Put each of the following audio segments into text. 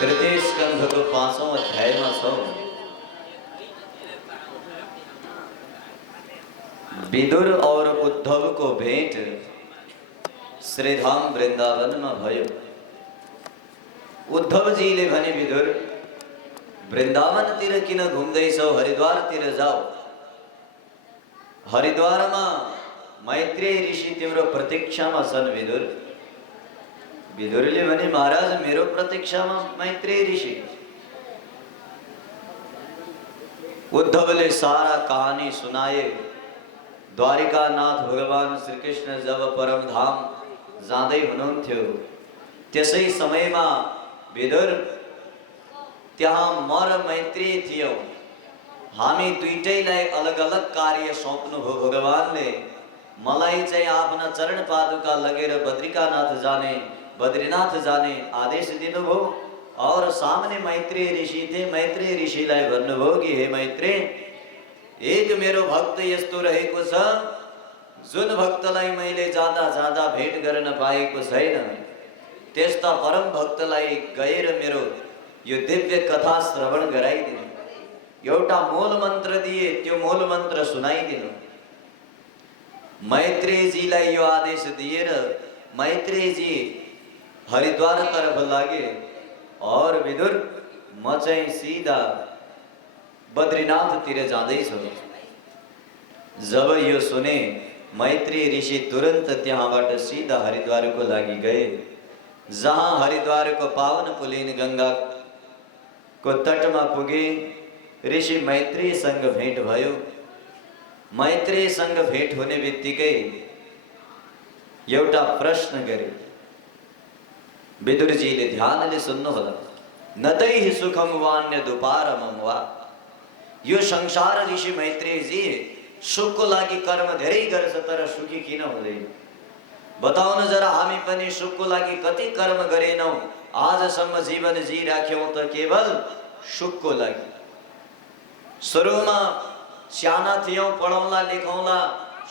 तृतीय स्कंध को 5वां अध्याय में छो विदुर और उद्धव को भेंट श्रीधाम वृंदावन में भयो। उद्धव जी ले भने विदुर वृंदावन तिर किन घुम्दै छौ, हरिद्वार तिर जाओ। हरिद्वार में मैत्रेय ऋषि तिम्रो प्रतीक्षा में छन्। विदुरले भने महाराज मेरो प्रतीक्षा में मैत्रेय ऋषि। उद्धवले सारा कहानी सुनाए। द्वारिका नाथ भगवान श्री कृष्ण जब परम धाम जाँदै हुनुहुन्थ्यो त्यसै समयमा विदुर त्यहाँ म र मैत्रेय थियौं। हामी दुईटैलाई अलग अलग कार्य सौंप्नु भो भगवानले। मलाई चाहिँ आफ्ना चरण पादुका लगेर बद्रीनाथ जाने आदेश दिनुभयो और सामने मैत्रेय ऋषि थे। मैत्रेय ऋषिलाई भन्नुभयो कि हे मैत्रेय, एक मेरो भक्त यस्तो रहेको छ जुन भक्तलाई मैले जाँदा जाँदा भेट गर्न पाएको छैन। त्यस्ता परम भक्तलाई गएर मेरो यो दिव्य कथा श्रवण गराइदिनु। एउटा मूल मन्त्र दिए, त्यो मूल मन्त्र सुनाइदिनु। मैत्रेय जीलाई यो आदेश दिएर मैत्रेय जी हरिद्वार तरफ लागे और विदुर म चाहिँ सीधा बद्रीनाथ तिर जाँदैछु। जब यो सुने मैत्रेय ऋषि तुरंत त्यहाँबाट सीधा हरिद्वार को लागि गए। जहाँ हरिद्वार को पावन पुलिन गंगा को तट में पुगे ऋषि मैत्रेय संग भेंट भयो। मैत्रेय संग भेंट होने बित्तिकै एउटा प्रश्न गरे। विदुर जी ले ध्यानले सुन्नु होला। नतैहि सुखम वान्यदुपारमं वा। यो संसार ऋषि मैत्रेय जी सुख को लागि कर्म धेरै गर्छ तर सुखी किन हुँदैन? बताउन जरा, हामी पनि सुख को लागि कति कर्म गरेनौं? आजसम्म जीवन जी राख्यौं त केवल सुख को लागि। सुरुमा साना थियौं, पढौला लेखौला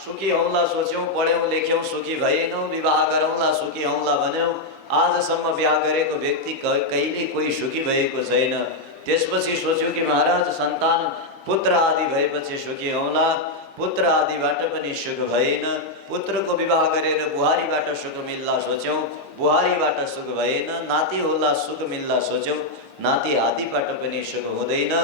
सुखी हौला सोच्यौं, पढ्यौं लेख्यौं सुखी भएनौं, विवाह गरौला सुखी हौला भन्यौं। आजसम्म बिहा गरेको व्यक्ति कहिले कोही सुखी भएको छैन। त्यसपछि सोच्यो कि महाराज सन्तान पुत्र आदि भएपछि सुखी हौला। पुत्र आदिबाट पनि सुख भएन। पुत्रको विवाह गरेर बुहारीबाट सुख मिल्ला सोच्यौं, बुहारीबाट सुख भएन। नाति होला सुख मिल्ला सोच्यौं, नाति आदिबाट पनि सुख हुँदैन।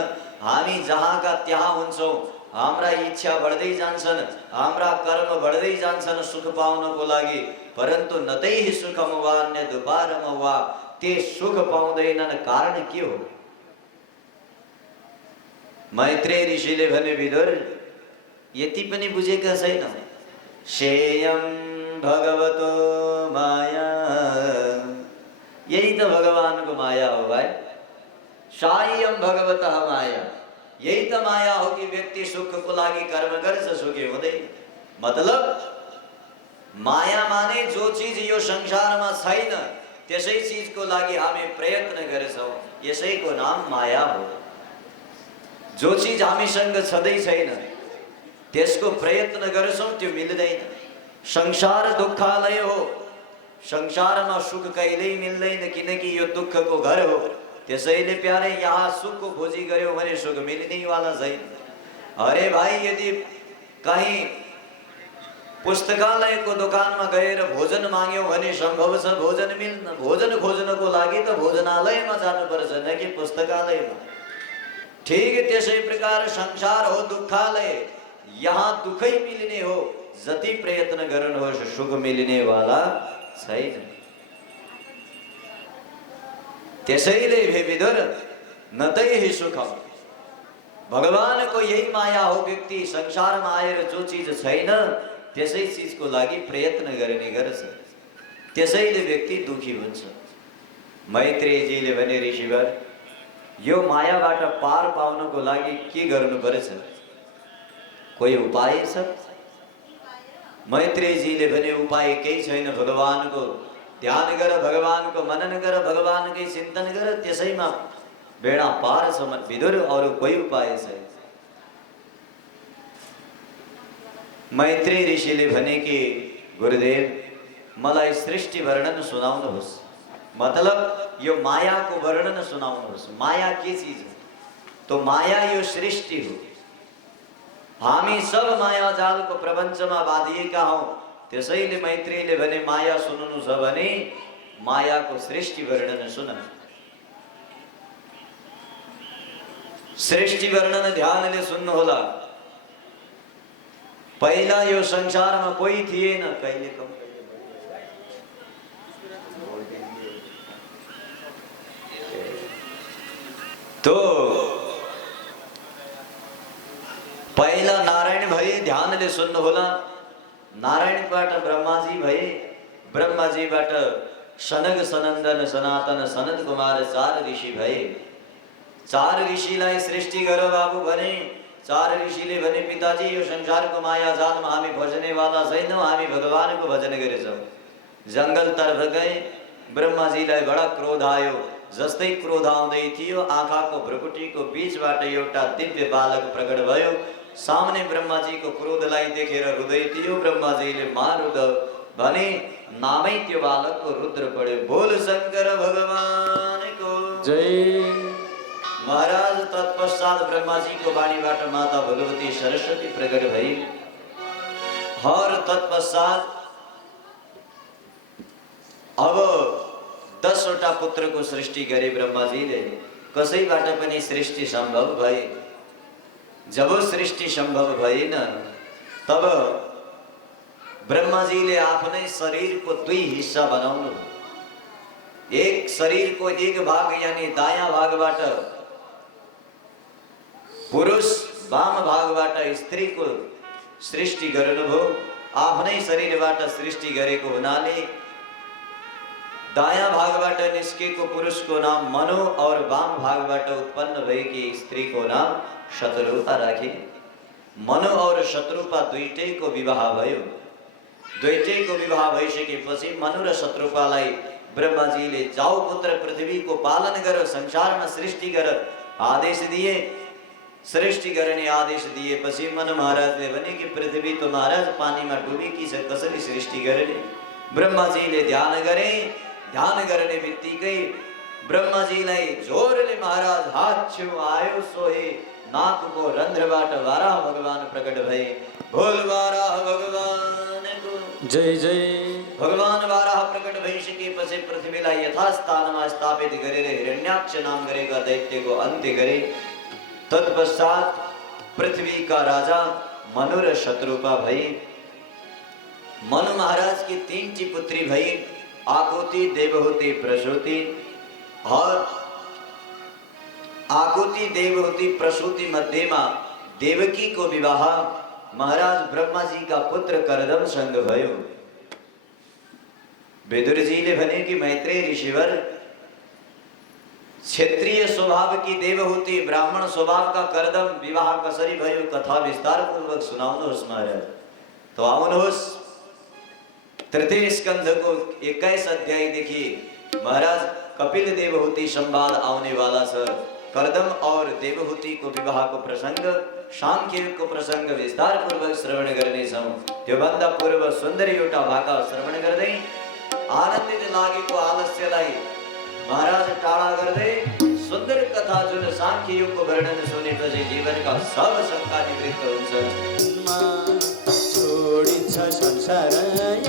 हामी जहाँका त्यहाँ हुन्छौं। हाम्रा इच्छा बढ्दै जान्छन्, हाम्रा कर्म बढ्दै जान्छन् सुख पाउनको लागि। परन्तु नतैहि सुखम वान्यदुपारमं वा। ते सुख पाउँदैनन्, कारण के हो? मैत्रेय ऋषिले भने विदुर यति पनि बुझेका छैनौ। शेयम भगवतो माया। यही त भगवानको माया हो भाइ। सायम भगवतः माया। यही त माया हो कि व्यक्ति सुख को लागि कर्म गर्छ, सुखी हुँदैन। मतलब माया माने जो चीज यो संसारमा छैन त्यसै चीज को लागि हामी प्रयत्न गर्छौं, यसैको नाम माया हो। जो चीज हामीसँग छँदै छैन त्यसको प्रयत्न गर्छौं, त्यो मिल्दैन। संसार दुःखालय हो। संसारमा सुख कहिल्यै मिल्दैन किनकि यो दुःखको घर हो। त्यसैले प्यारे यहाँ सुख को खोजी गर्यो भने सुख मिल्ने वाला छैन। अरे भाई, यदि कहीं पुस्तकालय को दुकान में गएर भोजन माग्यौं भने संभव छ भोजन मिल्न। भोजन खोज्नको लागि त भोजनालयमा जानुपर्छ, न कि पुस्तकालयमा। ठीक त्यसै प्रकार संसार हो दुःखालय। यहाँ दुखै मिल्ने हो। जति प्रयत्न गर्नुहोस् सुख मिल्ने वाला छैन। त्यसैले हे विदुर नतैहि सुखम। भगवान को यही माया हो। व्यक्ति संसार में आएर जो चीज छैन त्यसै चीज को लागि प्रयत्न गर्ने गर्छ, त्यसैले व्यक्ति दुखी हुन्छ। मैत्रेय जीले भने ऋषिवर यो मायाबाट पार पाउनको लागि के गर्नुपर्छ? कोही उपाय छ? मैत्रेय जीले भने उपाय केही छैन। भगवानको ध्यान गर, भगवानको मनन गर, भगवानकै चिन्तन गर, त्यसैमा बेडा पार छ विदुर। अरु कोही उपाय छैन। मैत्रेय ऋषिले भने कि गुरुदेव मलाई सृष्टि वर्णन सुनाउनुहोस्। मतलब यो माया को वर्णन सुनाउनुहोस्। माया के चीज हो? तो माया यो सृष्टि हो। हामी सब माया जालको प्रपञ्चमा बाधिएका हौं। त्यसैले मैत्रेयले भने माया सुन्नु छ भने मायाको सृष्टि वर्णन सुन। सृष्टि वर्णन ध्यानले सुन्नु होला। पहिला यो संसारमा कोही थिएन, कहिले कम तो पहिला नारायण भए, ध्यानले सुन्नु होला। नारायणबाट ब्रह्माजी भए, ब्रह्माजीबाट सनग सनन्दन सनातन सनत कुमार चार ऋषि भए। चार ऋषिलाई सृष्टि गर बाबु भने। चार ऋषिले भने पिताजी यो संसारको माया जालमा हामी भजनेवाला छैनौँ, हामी भगवानको भजन गरेछौँ। जङ्गलतर्फ गए। ब्रह्माजीलाई बडा क्रोध आयो। जस्तै क्रोध आउँदै थियो, आँखाको भ्रुकुटीको बीचबाट एउटा दिव्य बालक प्रकट भयो। सामने ब्रह्माजीको क्रोधलाई देखेर रुँदै थियो। ब्रह्माजीले मारुद भने नामै त्यो बालकको रुद्र पढ्यो। बोल शङ्कर भगवानको जय। महाराज तत्पश्चात ब्रह्माजीको वाणीबाट माता भगवती सरस्वती प्रकट भई। और तत्पश्चात अब 10 वटा पुत्रको सृष्टि गरे ब्रह्माजीले। कसैबाट पनि सृष्टि सम्भव भए। जब सृष्टि सम्भव भएन तब ब्रह्माजीले आफ्नै शरीरको 2 हिस्सा बनाउनु। एक शरीरको एक भाग यानी दायाँ भागबाट पुरुष, वाम भागबाट स्त्रीको सृष्टि गर्नुभयो। आफ्नै शरीरबाट सृष्टि गरेको हुनाले दायाँ भागबाट निस्केको पुरुषको नाम मनु और वाम भागबाट उत्पन्न भएकी स्त्रीको नाम शतरूपा राखे। मनु और शतरूपा दुईटैको विवाह भयो। दुईटैको विवाह भइसकेपछि मनु र शतरूपालाई ब्रह्माजीले जाऊ पुत्र पृथ्वीको पालन गर, संसारमा सृष्टि गर आदेश दिए। सृष्टि गर्ने आदेश दिएपछि मनु महाराजले भने कि पृथ्वी तो महाराज पानीमा डुबेकी छ, कसरी सृष्टि गर्ने? ब्रह्माजीले ध्यान गरे। ध्यान गर्ने बित्तिकै ब्रह्माजीलाई जोरले महाराज हात छेउ आयो। सोहे नाकको रन्ध्रबाट वाराह भगवान प्रकट भए। बोल वाराह भगवानको जय जय। भगवान वाराह प्रकट भइसकेपछि पृथ्वीलाई यथास्थानमा स्थापित गरेर हिरण्याक्ष नाम गरेका दैत्यको अन्त्य गरे। तत्पश्चात पृथ्वी का राजा मनु र शतरूपा भई। मनु महाराज की 3 पुत्री भई, आकुति, देवहूति, प्रसूति। और आकुति, देवहूति, प्रसूति मध्येमा देवकी को विवाह महाराज ब्रह्मा जी का पुत्र करदम संग भयो। विदुर जी ने भने कि मैत्रेय ऋषिवर, क्षेत्रीय स्वभाव की देवहूति, ब्राह्मण स्वभाव का करदम विवाह कसरी भयो, कथा विस्तार पूर्वक सुनाउनुहोस् महाराज। तो आउनुहोस्। तृतीय स्कंध को 21 अध्याय देखिए। महाराज कपिल देवहूति संवाद आउने वाला छ। करदम और देवहूति को विवाह को प्रसंग, सांख्य को प्रसंग विस्तार पूर्वक श्रवण गर्ने छौं। त्यो भन्दा पूर्व सुन्दर एउटा भाका श्रवण गर्दै आनन्दित लागेको आलस्यलाई महाराज टाढा गर्दै सुन्दर कथा जुन सांख्य युगको वर्णन सुनेपछि जीवनका सब शंका निवृत्त हुन्छ। छोडिन्छ संसार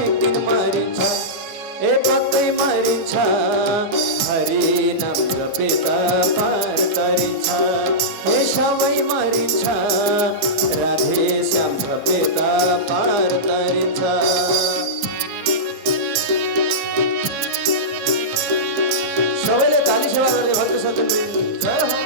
एक दिन मरिन्छ, ए पक्कै मरिन्छ। हरि नाम जपेता पार तरिन्छ, ए सबै मरिन्छ। राधे श्याम जपेता पार तरिन्छ। सबैले ताली सेवा गर्ने भक्त सज्जन जय हो।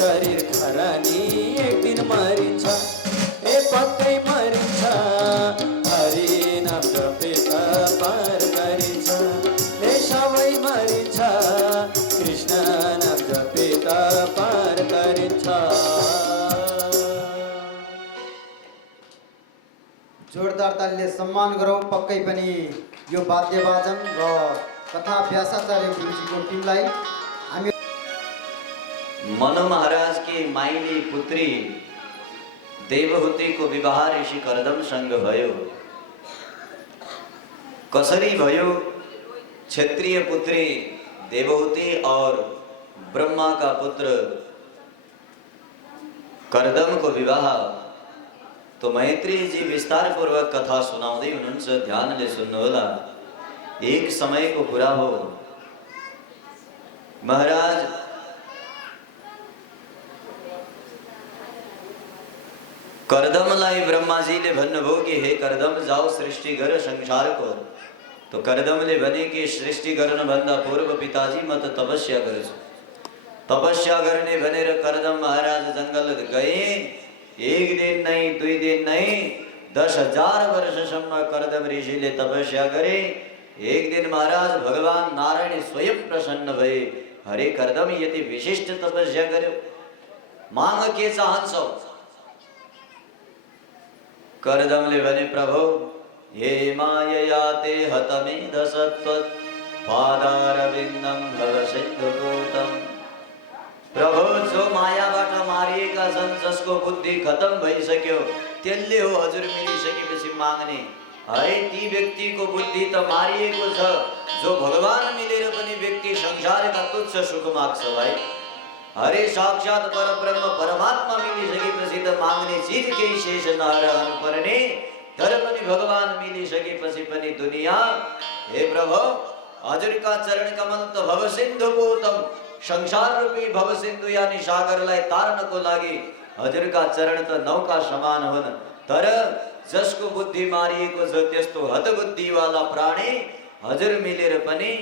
शरीर खरानी एक दिन मरिन्छ ए पक्कै मरिन्छ हरि नाम जपेता पार गरिन्छ ए सबै मरिन्छ कृष्ण नाम जपेता पार गरिन्छ। जोरदार तालीले सम्मान गरौँ पक्कै पनि यो वाद्यवादन र कथा व्यासाचार्य गुरुजीको टिमलाई। हामी मनु महाराज की माइली पुत्री देवहूति को विवाह ऋषि कर्दमसँग भयो। कसरी भयो? क्षत्रिय पुत्री देवहूति और ब्रह्मा का पुत्र कर्दम को विवाह। तो मैत्री जी विस्तार पूर्वक कथा सुनाउँदै हुनुहुन्छ, ध्यानले सुन्नुहोला। एक समय को कुरा हो, महाराज कर्दमलाई ब्रह्माजीले भन्नुभयो कि हे कर्दम जाओ सृष्टि गर संसारको। तो कर्दमले भने कि सृष्टि गर्नुभन्दा पूर्व पिताजी म त तपस्या गर्छु। तपस्या गर्ने भनेर कर्दम महाराज जंगल गए। एक दिन नहीं, दुई दिन नहीं, 10,000 वर्षसम्म कर्दम ऋषिले तपस्या गरे। एक दिन महाराज भगवान नारायण स्वयं प्रसन्न भए। हरे कर्दम यति विशिष्ट तपस्या गर्यो, माग के चाहन्छौ? कर्दमले भने प्रभु हे मायया ते हतमेध सत्त्वत् पादारविन्दं भव सिन्धुपूतम्। प्रभु जो मायाबाट मारिएका छन्, जसको बुद्धि खत्म भइसक्यो, त्यसले हो हजुर मिलिसकेपछि माग्ने। है ती व्यक्तिको बुद्धि त मारिएको छ, जो भगवान मिलेर पनि व्यक्ति संसारका तुच्छ सुख माग्छ। भाइ हरे साक्षात परब्रह्म परमात्मा मिलिसकेपछि त माग्ने चीज केही शेष नरहनु पर्ने। तर पनि भगवान मिलिसकेपछि पनि दुनिया, हे प्रभु हजुरका चरण कमल त भव सिन्धुपूतम्, संसार रूपी भव सिन्धु यानी सागरलाई तार्नको लागि हजुरका चरण त नौका समान हुन्। तर जसको बुद्धि मारिएको छ त्यस्तो हतबुद्धिवाला प्राणी हजुर मिलेर पनि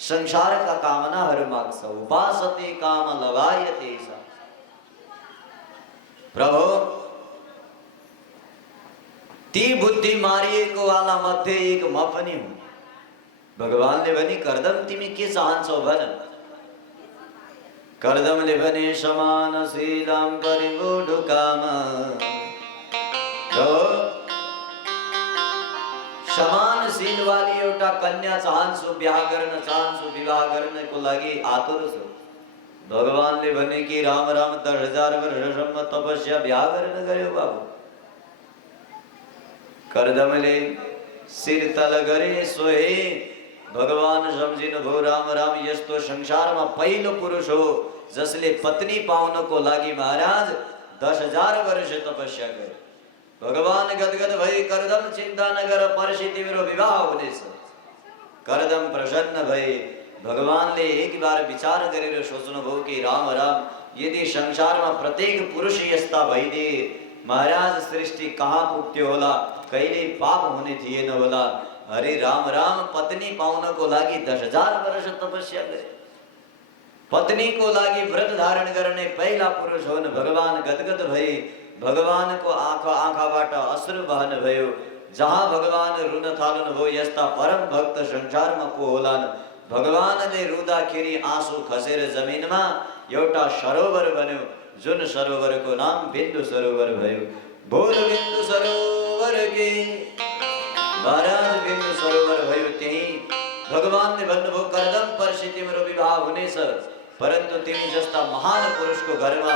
संसारका कामनाहरू माग्छ। उपासते काम लगायते स। प्रभु ती बुद्धि मारिएको वाला मध्ये एक म पनि हुँ। भगवानले भने कर्दम तिमी के चाहन्छौ भन। कर्दमले भने समानशीलं परिमूढकाम। समानशील वाली एउटा कन्या चाहन्छु, बिहा गर्न चाहन्छु, विवाह गर्नको लागि आतुर छु। भगवानले भने कि राम राम 10,000 वर्षसम्म तपस्या बिहा गर्न गयो बाबु। कर्दमले शिर तल गरे सोहे। भगवान सम्झिनु भयो राम राम यस्तो संसारमा पहिलो पुरुष हो जसले पत्नी पाउनको लागि महाराज 10,000 वर्ष तपस्या गरे। भगवान गदगद भई कर्दम चिन्ता नगर पर्सि तिम्रो विवाह हुनेछ। कर्दम प्रसन्न भए। भगवानले एक बार विचार गरेर सोच्नु भयो कि राम राम यदि संसारमा प्रत्येक पुरुष यस्ता भइदिए महाराज सृष्टि कहाँ पुग्थ्यो होला, कहिले पाप हुने थिएन होला। हरे राम राम पत्नी पाउनको लागि 10,000 वर्ष तपस्या गरे। पत्नी को लागि व्रत धारण गर्ने पहिला पुरुष हुन्। भगवान गदगद भए। भगवानको आँखाबाट अश्रु बहन भयो। जहाँ भगवान रुन थाल्नु भयो यस्ता परम भक्त संसारमा को होलान्। भगवानले रुँदाखेरि आँसु खसेर जमिनमा एउटा सरोवर बन्यो, जुन सरोवरको नाम बिन्दु सरोवर भयो। बोल बिन्दु सरोवर के महाराज बिन्दु सरोवर भयो। त्यही भगवानले भन्नुभयो कर्दम पर्सि तिम्रो विवाह हुनेछ, परन्तु तिमी जस्ता महान पुरुषको घरमा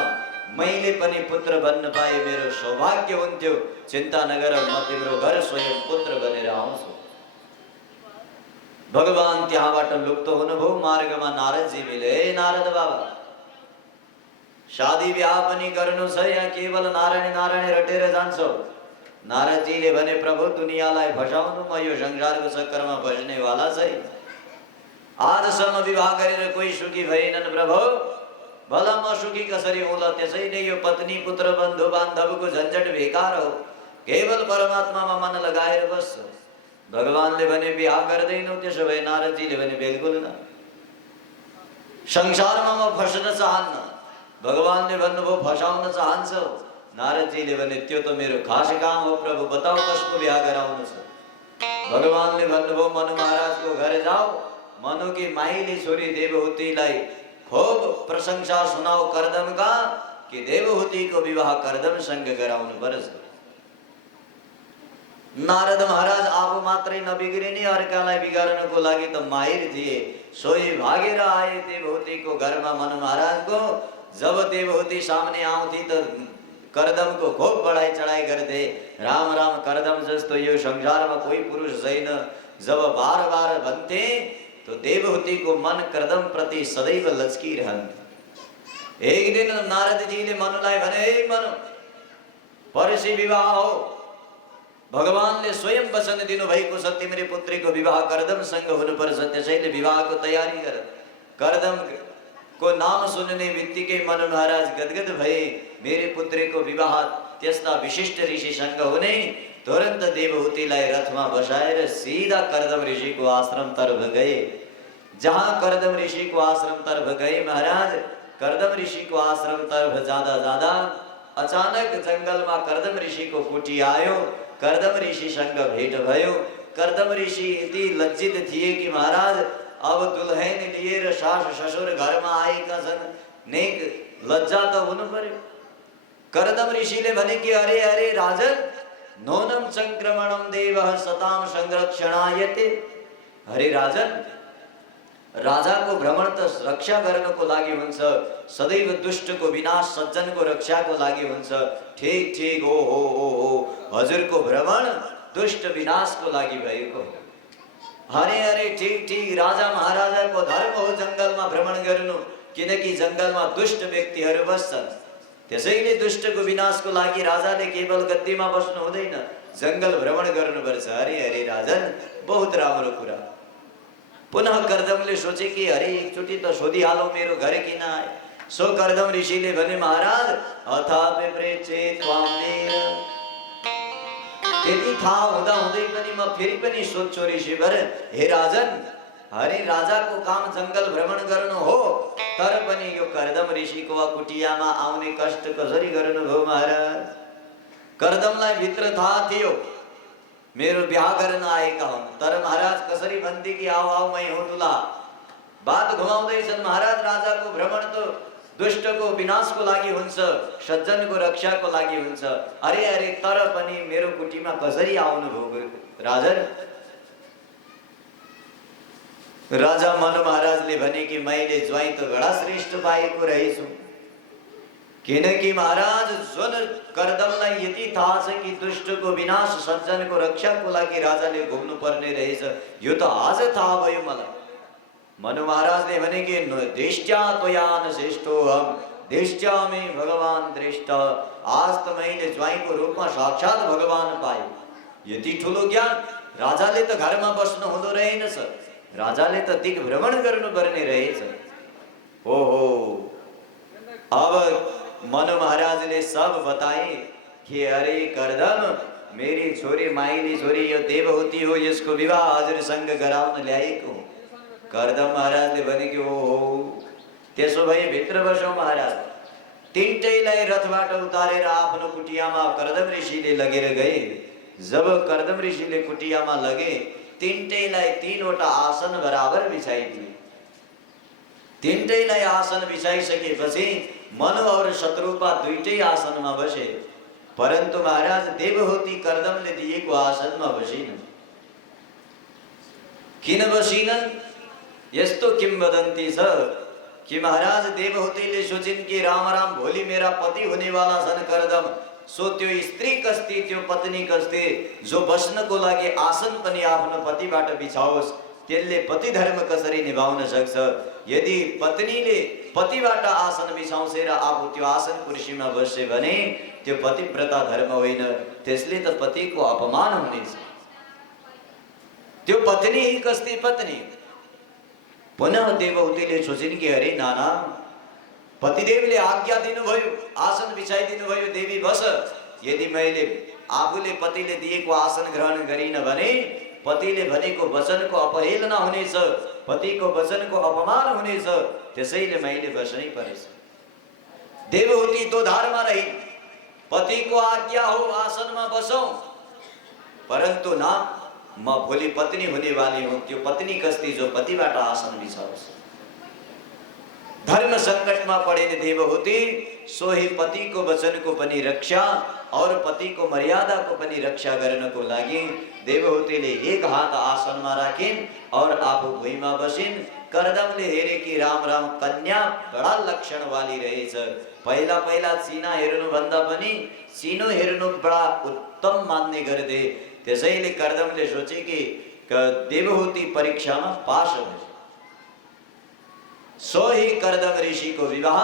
मैले पनि पुत्र बन्न पाए मेरो सौभाग्य हुन्थ्यो। चिन्ता नगर म तिम्रो घर स्वयं पुत्र बनेर आउँछु। भगवान त्यहाँबाट लुप्त हुनुभयो। मार्गमा नारदजी मिले। नारद बाबा शादी ब्याह पनि गर्नु छ या केवल नारायण नारायण रटेर जान्छौ? नारदजीले भने प्रभु दुनियाँलाई फसाउनु म यो संसारको चक्करमा बस्नेवाला छैन। आजसम्म विवाह गरेर कोही सुखी भएनन् प्रभु। भला म सुखी कसरी होला? त्यसैले यो पत्नी पुत्र बन्धु बान्धवको झन्झट बेकार हो। केवल परमात्मामा मन लगाएर बस्छ। भगवानले भने बिहा गर्दैनौ? त्यसो भए नारदजीले भने बिल्कुल न। संसारमा म फस्न चाहन्न। भगवानले भन्नुभयो फसाउन चाहन्छ। नारदजीले भने त्यो त मेरो खास काम हो प्रभु, बताऊ कसको बिहा गराउनु छ। भगवानले भन्नुभयो मनु महाराजको घर जाओ, मनुकी माइली छोरी देवहूतिलाई खूब प्रशंसा सुनाओ कर्दमका कि देवहूतिको विवाह कर्दमसँग गराउनु पर्छ। नारद महाराज आफू मात्रै नबिग्रिने अर्कालाई बिगार्नको लागि त माहिर थिए। सोही भागेर आए देवहूतिको घरमा मनु महाराजको। जब देवहूति सामने आउँथे त कर्दमको खूब बढाई चढाई गर्थे। राम राम कर्दम जस्तो यो संसारमा कोही पुरुष छैन जब बार बार भन्थे तो देवहूतिको मन कर्दम प्रति सदैव लचकिरहन्थ्यो। एक दिन नारदजीले मनुलाई भने, हे मनु, पर्सि विवाह हो, भगवानले स्वयं वचन दिनु भएको छ तिम्रो पुत्रीको विवाह कर्दमसँग हुनुपर्छ, त्यसैले विवाहको तयारी गर। कर्दमको नाम सुन्ने बित्तिकै मनु महाराज गदगद भए। मेरे पुत्रीको विवाह त्यस्ता विशिष्ट ऋषिसँग हुने। तुरन्त देवहूतिलाई रथमा बसाएर सीधा कर्दम ऋषिको आश्रम तर्फ गए। जहाँ कर्दम ऋषिको आश्रम तर्फ गए महाराज, कर्दम ऋषिको आश्रम तर्फ जाँदा जाँदा अचानक जंगलमा कर्दम ऋषिको कुटी आयो। कर्दम ऋषिसँग भेट भयो। कर्दम ऋषि यति लज्जित थिए कि महाराज अब दुल्हन लिएर सास ससुर घरमा आएका छन्, नेक लज्जा त हुनु पर्यो। कर्दम ऋषिले भने कि अरे अरे राजन, नौनम संक्रमणम देवः सताम संरक्षणायते। अरे राजन, राजाको भ्रमण त रक्षा गर्नको लागि हुन्छ, सदैव दुष्टको विनाश सज्जनको रक्षाको लागि हुन्छ। ठीक ठीक, ओ हो, हजुरको भ्रमण दुष्ट विनाशको लागि भएको। अरे अरे ठीक ठीक, राजा महाराजाको धर्म हो जंगलमा भ्रमण गर्नु, किनकि जंगलमा दुष्ट व्यक्तिहरू बस्छन्। त्यसैले दुष्टको विनाशको लागि राजाले केवल गद्दीमा बस्नु हुँदैन, जंगल भ्रमण गर्नुपर्छ। अरे अरे राजन, बहुत राम्रो कुरा। पुनः कर्दमले सोचे कि अरे एकचोटि त सोधिहालौँ मेरो घर किन आए। सो कर्दम ऋषिले भने, महाराज अथापि प्रेचे त्वामेर, त्यति थाहा हुँदा हुँदै पनि म फेरि पनि सोध्छु ऋषिवर, हे राजन, हरे राजाको काम जंगल भ्रमण गर्नु हो, तर पनि यो कर्दम ऋषिको कुटियामा आउने कष्ट कसरी गर्नुभयो महाराज? कर्दमलाई भित्र थाहा थियो मेरो बिहा गर्न आएका हुन्, तर महाराज कसरी भन्थे कि आओ आओ मैं हुँ दुला। बात घुमाउँदैछन् महाराज, राजाको भ्रमण त दुष्टको विनाशको लागि हुन्छ, सज्जनको रक्षाको लागि हुन्छ। अरे अरे, तर पनि मेरो कुटीमा कसरी आउनुभयो राजन? राजा मनु महाराजले भने कि मैले ज्वाइँ त बडा श्रेष्ठ पाएको रहेछु, किनकि महाराज जुन कर्दमलाई यति थाहा छ कि दुष्टको विनाश सज्जनको रक्षाको लागि राजाले घुम्नु पर्ने रहेछ, यो त आज थाहा भयो मलाई। मनु महाराजले भने कि दृष्ट्या त्वयान श्रेष्ठोहम दृष्ट्या मे भगवान दृष्ट, आज त मैले ज्वाइँको रूपमा साक्षात भगवान पाएँ। यति ठुलो ज्ञान, राजाले त घरमा बस्नु हुँदो रहेनछ, राजाले त दिग भ्रमण गर्नुपर्ने रहेछ। ओहो, अब मनु महाराजले सब बताए कि अरे कर्दम, मेरी छोरी माइली छोरी यो देवहूति हो, यसको विवाह हजुरसँग गराउन ल्याएको। कर्दम महाराजले भने कि ओहो, त्यसो भए भित्र बसौँ महाराज। तीनटैलाई रथबाट उतारेर आफ्नो कुटियामा कर्दम ऋषिले लगेर गए। जब कर्दम ऋषिले कुटियामा लगे, तीनटैलाई तीनवटा आसन बराबर बिछाइदिए। तीनटैलाई आसन बिछाइसकेपछि मनु और शत्रुपा दुईटै आसनमा बसे, परन्तु महाराज देवहूति कर्दमले दिएको आसनमा बसिनन्। किन बसिनन्? यस्तो किंवदन्ती छ कि महाराज देवहूतिले सोचिन् कि राम राम, भोलि मेरा पति हुनेवाला छन् कर्दम, सो त्यो स्त्री कस्ती, त्यो पत्नी कस्ती जो बस्नको लागि आसन पनि आफ्नो पतिबाट बिछाओस्, त्यसले पति धर्म कसरी निभाउन सक्छ? यदि पत्नीले पतिबाट आसन बिछाउँछ र आफू त्यो आसन कुर्सीमा बस्छ भने त्यो पतिव्रता धर्म होइन, त्यसले त पतिको अपमान हुनेछ। त्यो पत्नी ही कस्ती पत्नी। पुनः देवहूतिले सोचिन् कि अरे नाना, पतिदेवले आज्ञा दिनुभयो, आसन बिछाइदिनु भयो, देवी बस। यदि मैले आफूले पतिले दिएको आसन ग्रहण गरिन भने पतिले भनेको वचनको अपहेलना हुनेछ, पतिको वचनको अपमान हुनेछ, त्यसैले मैले बस्नै परेछ। देवहूति तो धारमा रही, पति को आज्ञा हो आसन में बसो, परंतु ना म भोलि पत्नी हुने वाली हूं, त्यो पत्नी कस्ती जो पतिबाट आसन बिछाओस्। धर्म संकट में पड़े देवहूति सोही पति को वचन को पनि रक्षा और पति को मर्यादा को पनि रक्षा गर्नको लागि देवहूतिले एक हात आसन में राखिन् और आफू भुइँमा बसिन्। कर्दमले हेरे कि राम राम कन्या बड़ा लक्षण वाली रहेछ। पहिला पहिला चिना हेर्नु भन्दा पनि चिनो हेर्नु बड़ा उत्तम मान्ने गर्दे। त्यसैले कर्दमले सोचे कि देवहूति परीक्षा में पास हो। सोही कर्दम ऋषि को विवाह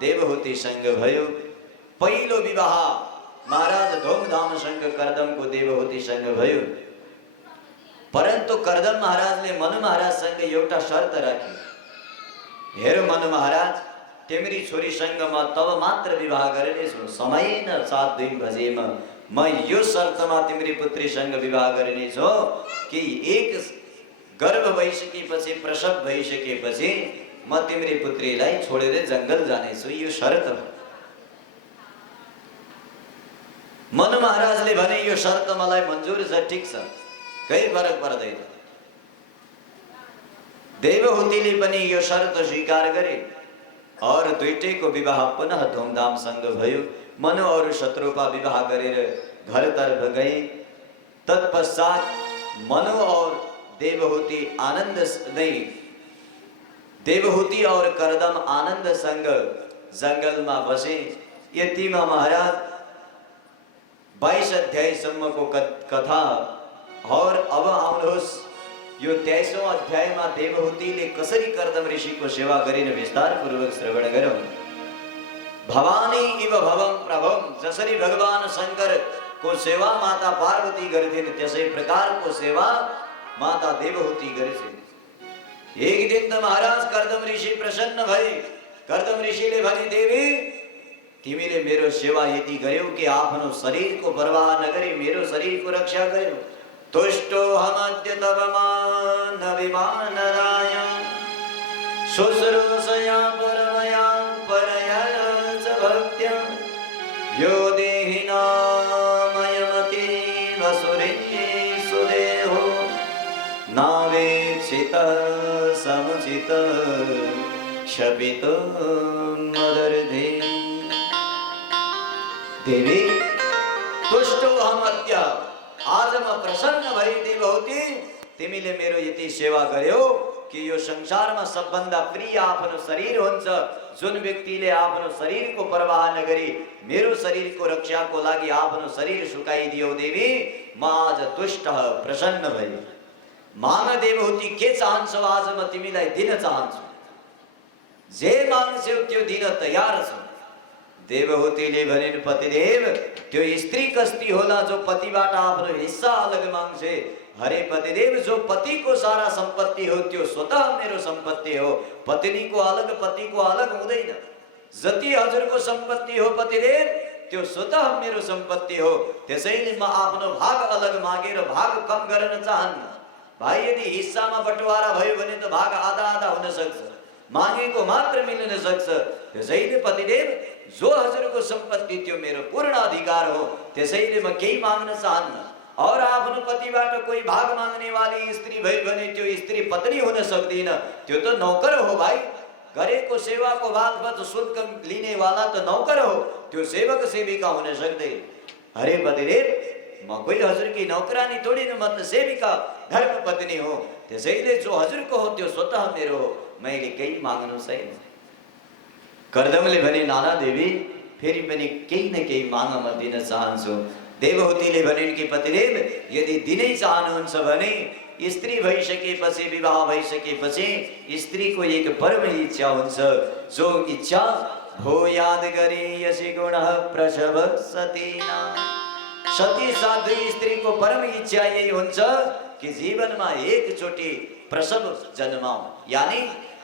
देवहूति संग भयो। पहिलो विवाह महाराज धूमधाम संग कर्दम को देवहूति संग भयो। परंतु कर्दम महाराजले मनु महाराज संग एउटा शर्त राखी। हेर मनु महाराज, तिम्री छोरी संग म तब मात्र विवाह गर्नेछु, समय न 7 बजेमा म यो शर्तमा तिम्री पुत्री संग विवाह गर्नेछु कि एक गर्भ भइसकेपछि प्रसव भइसकेपछि म तिम्री पुत्रीलाई छोडेर जंगल जानेछु, यो शर्त हो। मनु महाराजले भने यो शर्त मलाई मन्जुर छ, ठीक छ, कहीं फरक पर्दैन। देवहूतिले पनि यो शर्त स्वीकार गरे और दुईटैको विवाह पुनः धूमधाम संग भयो। मनु और शत्रुपा विवाह गरेर घरतर्फ गए। तत्पश्चात मनु और देवहूति आनंद नहीं, देवहूति और कर्दम आनंद संग जंगल में बसे। यतिमा महाराज 22 अध्यायसम्म को कथा और अब आउनुहोस् यो 23औं अध्यायमा देवहूतिले कसरी कर्दम ऋषि को सेवा गरिन विस्तार पूर्वक श्रवण गरौँ। भवानी इव भवम प्रभम, जसरी भगवान शंकर को सेवा माता पार्वती गर्थिन् त्यसै प्रकार को सेवा माता देवहूति गर्छिन्। एक दिन त महाराज कर्दम ऋषि प्रसन्न भए। कर्दम ऋषिले भने, देवी तिमीले मेरो सेवा यति गर्यौ कि आफ्नो शरीर को परवाह नगरी मेरो शरीर को रक्षा गर्यौ। तुष्टो हमद्य तव मानविमानराय शुश्रूषया परमया परया च भक्त्या यो देहि नामयमति वसुरे सुदेहो नावेक्षित समुचित क्षपित मदर्धे। देवी तुष्टो हमद्य, आज म प्रसन्न भई देवहूति तिमीले मेरो यति सेवा गर्यौ कि यो संसारमा सबभन्दा प्रिय आफ्नो शरीर हुन्छ। जुन व्यक्तिले आफ्नो शरीर को परवाह नगरी मेरो शरीर को रक्षा को लागि आफ्नो शरीर सुकाइदियो देवी, म आज तुष्ट प्रसन्न भई। माग देवहूति के चाहन्छौ, आज म तिमीलाई दिन चाहन्छु, जे माग्छौ त्यो दिन तयार छु। देवहूतिले भनिन्, पतिदेव त्यो स्त्री कस्ती होला जो पतिबाट आफ्नो हिस्सा अलग माग्छे। हरे पतिदेव, जो पति को सारा संपत्ति हो त्यो स्वतः मेरो संपत्ति हो। पत्नी को अलग पति को अलग हुँदैन। जति हजुर को संपत्ति हो पतिदेव त्यो स्वतः मेरो संपत्ति हो। त्यसैले म आफ्नो भाग अलग मागेर भाग कम गर्न चाहन्न। भाइ, यदि हिस्सामा बटवारा भयो भने त भाग आधा आधा हुन सक्छ, मागेको मात्र मिल्न सक्छ। त्यसैले पतिदेव जो हजुर को संपत्ति त्यो मेरो पूर्ण अधिकार हो। त्यसैले म केही माग्न चाहन्न। और आफ्नो पतिबाट कोही भाग माग्ने वाली स्त्री भई भने त्यो स्त्री पत्नी हुन सक्दैन, त्यो त नौकर हो। भाइ, गरेको सेवाको बापत शुल्क लिने वाला त नौकर हो, त्यो सेवक सेविका हुन सक्दैन। हरे पतिदेव, म कोही हजुरकी नौकरानी थोडिन, म त सेविका धर्म पत्नी हो। त्यसैले जो हजुरको हो त्यो स्वतः मेरो हो, मैले केही माग्नु छैन। कर्दमले भने, नाना देवी फेरि पनि केही न केही माग म दिन चाहन्छु। देवहूतिले भनिन् कि पतिदेव यदि दिनै चाहनुहुन्छ भने स्त्री भइसकेपछि, विवाह भइसकेपछि स्त्रीको एक परम इच्छा हुन्छ, जो इच्छा भूयाद गरी यसी गुण प्रसव सतीना। सती साध्वी स्त्री को परम इच्छा यही हुन्छ कि जीवनमा एकचोटि प्रसव जन्माऊ, यानी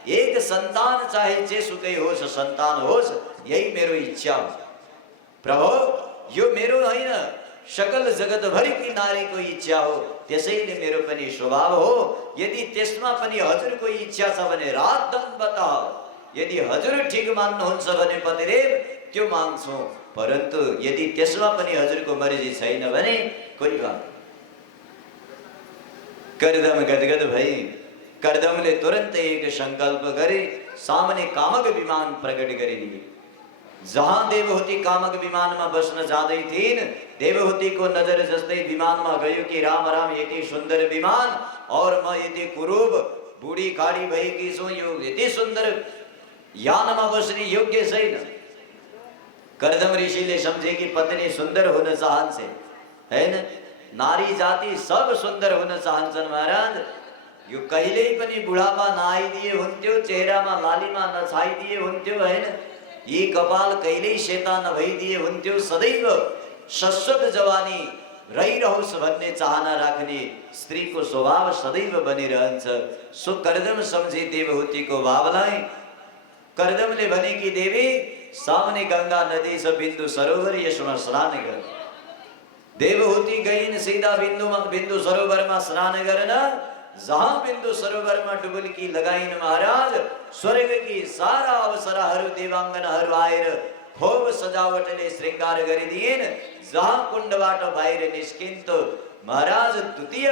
एक संतान, चाहे जेसुकै होस् संतान होस्, यही मेरो इच्छा हो। प्रभु, यो मेरो होइन, सकल जगत भरि की नारी को इच्छा हो। त्यसैले मेरो पनि स्वभाव हो। यदि त्यसमा पनि हजुरको इच्छा छ भने रात दिन बताओ। यदि हजुर ठीक मान्नुहुन्छ भने पतिदेव त्यो माग्छौँ, परन्तु यदि त्यसमा पनि हजुरको मर्जी छैन भने कोही बात। करदम गदगद भई करदमले तुरंत एक संकल्प गरे, सामने कामक विमान प्रकट गरिदिए। जहाँ देवहूति कामक विमान में बस्न जाँदै थिइन्, देवहूति को नजर जस्तै विमान में गयो कि राम राम यति सुंदर विमान और म यति कुरूप बुढी काडी भएकी छु, यो यति सुंदर यान में बस्ने योग्य छैन। करदम ऋषिले सम्झे कि पत्नी सुंदर हुन चाहन्छे, हैन? नारी जाति सब सुंदर हुन चाहन्छन् महाराज। यो कहिल्यै पनि बुढापा नआइदिए हुन्थ्यो, चेहरामा लालिमा नछाइदिए हुन्थ्यो, हैन? यी कपाल कहिल्यै सेता नभइदिए हुन्थ्यो। सदैव शाश्वत जवानी रहिरहोस् भन्ने चाहना राख्ने स्त्रीको स्वभाव सदैव बनिरहन्छ। सो करदम सम्झे देवहूतिको भावलाई। करदमले भने कि देवी, सामने गंगा नदी छ, बिन्दु सरोवर, यसमा स्नान गर। देवहूति गइन् सीधा बिन्दु सरोवरमा स्नान गर्न। जहाँ बिन्दु सरोवरमा डुबुल्की लगाइन् महाराज, स्वर्ग की सारा अवसराहरू देवांगनाहरू आएर खूब सजावटले श्रृंगार गरिदिएन। जहाँ कुण्डबाट बाहिर निस्किन्थ्यो महाराज, द्वितीय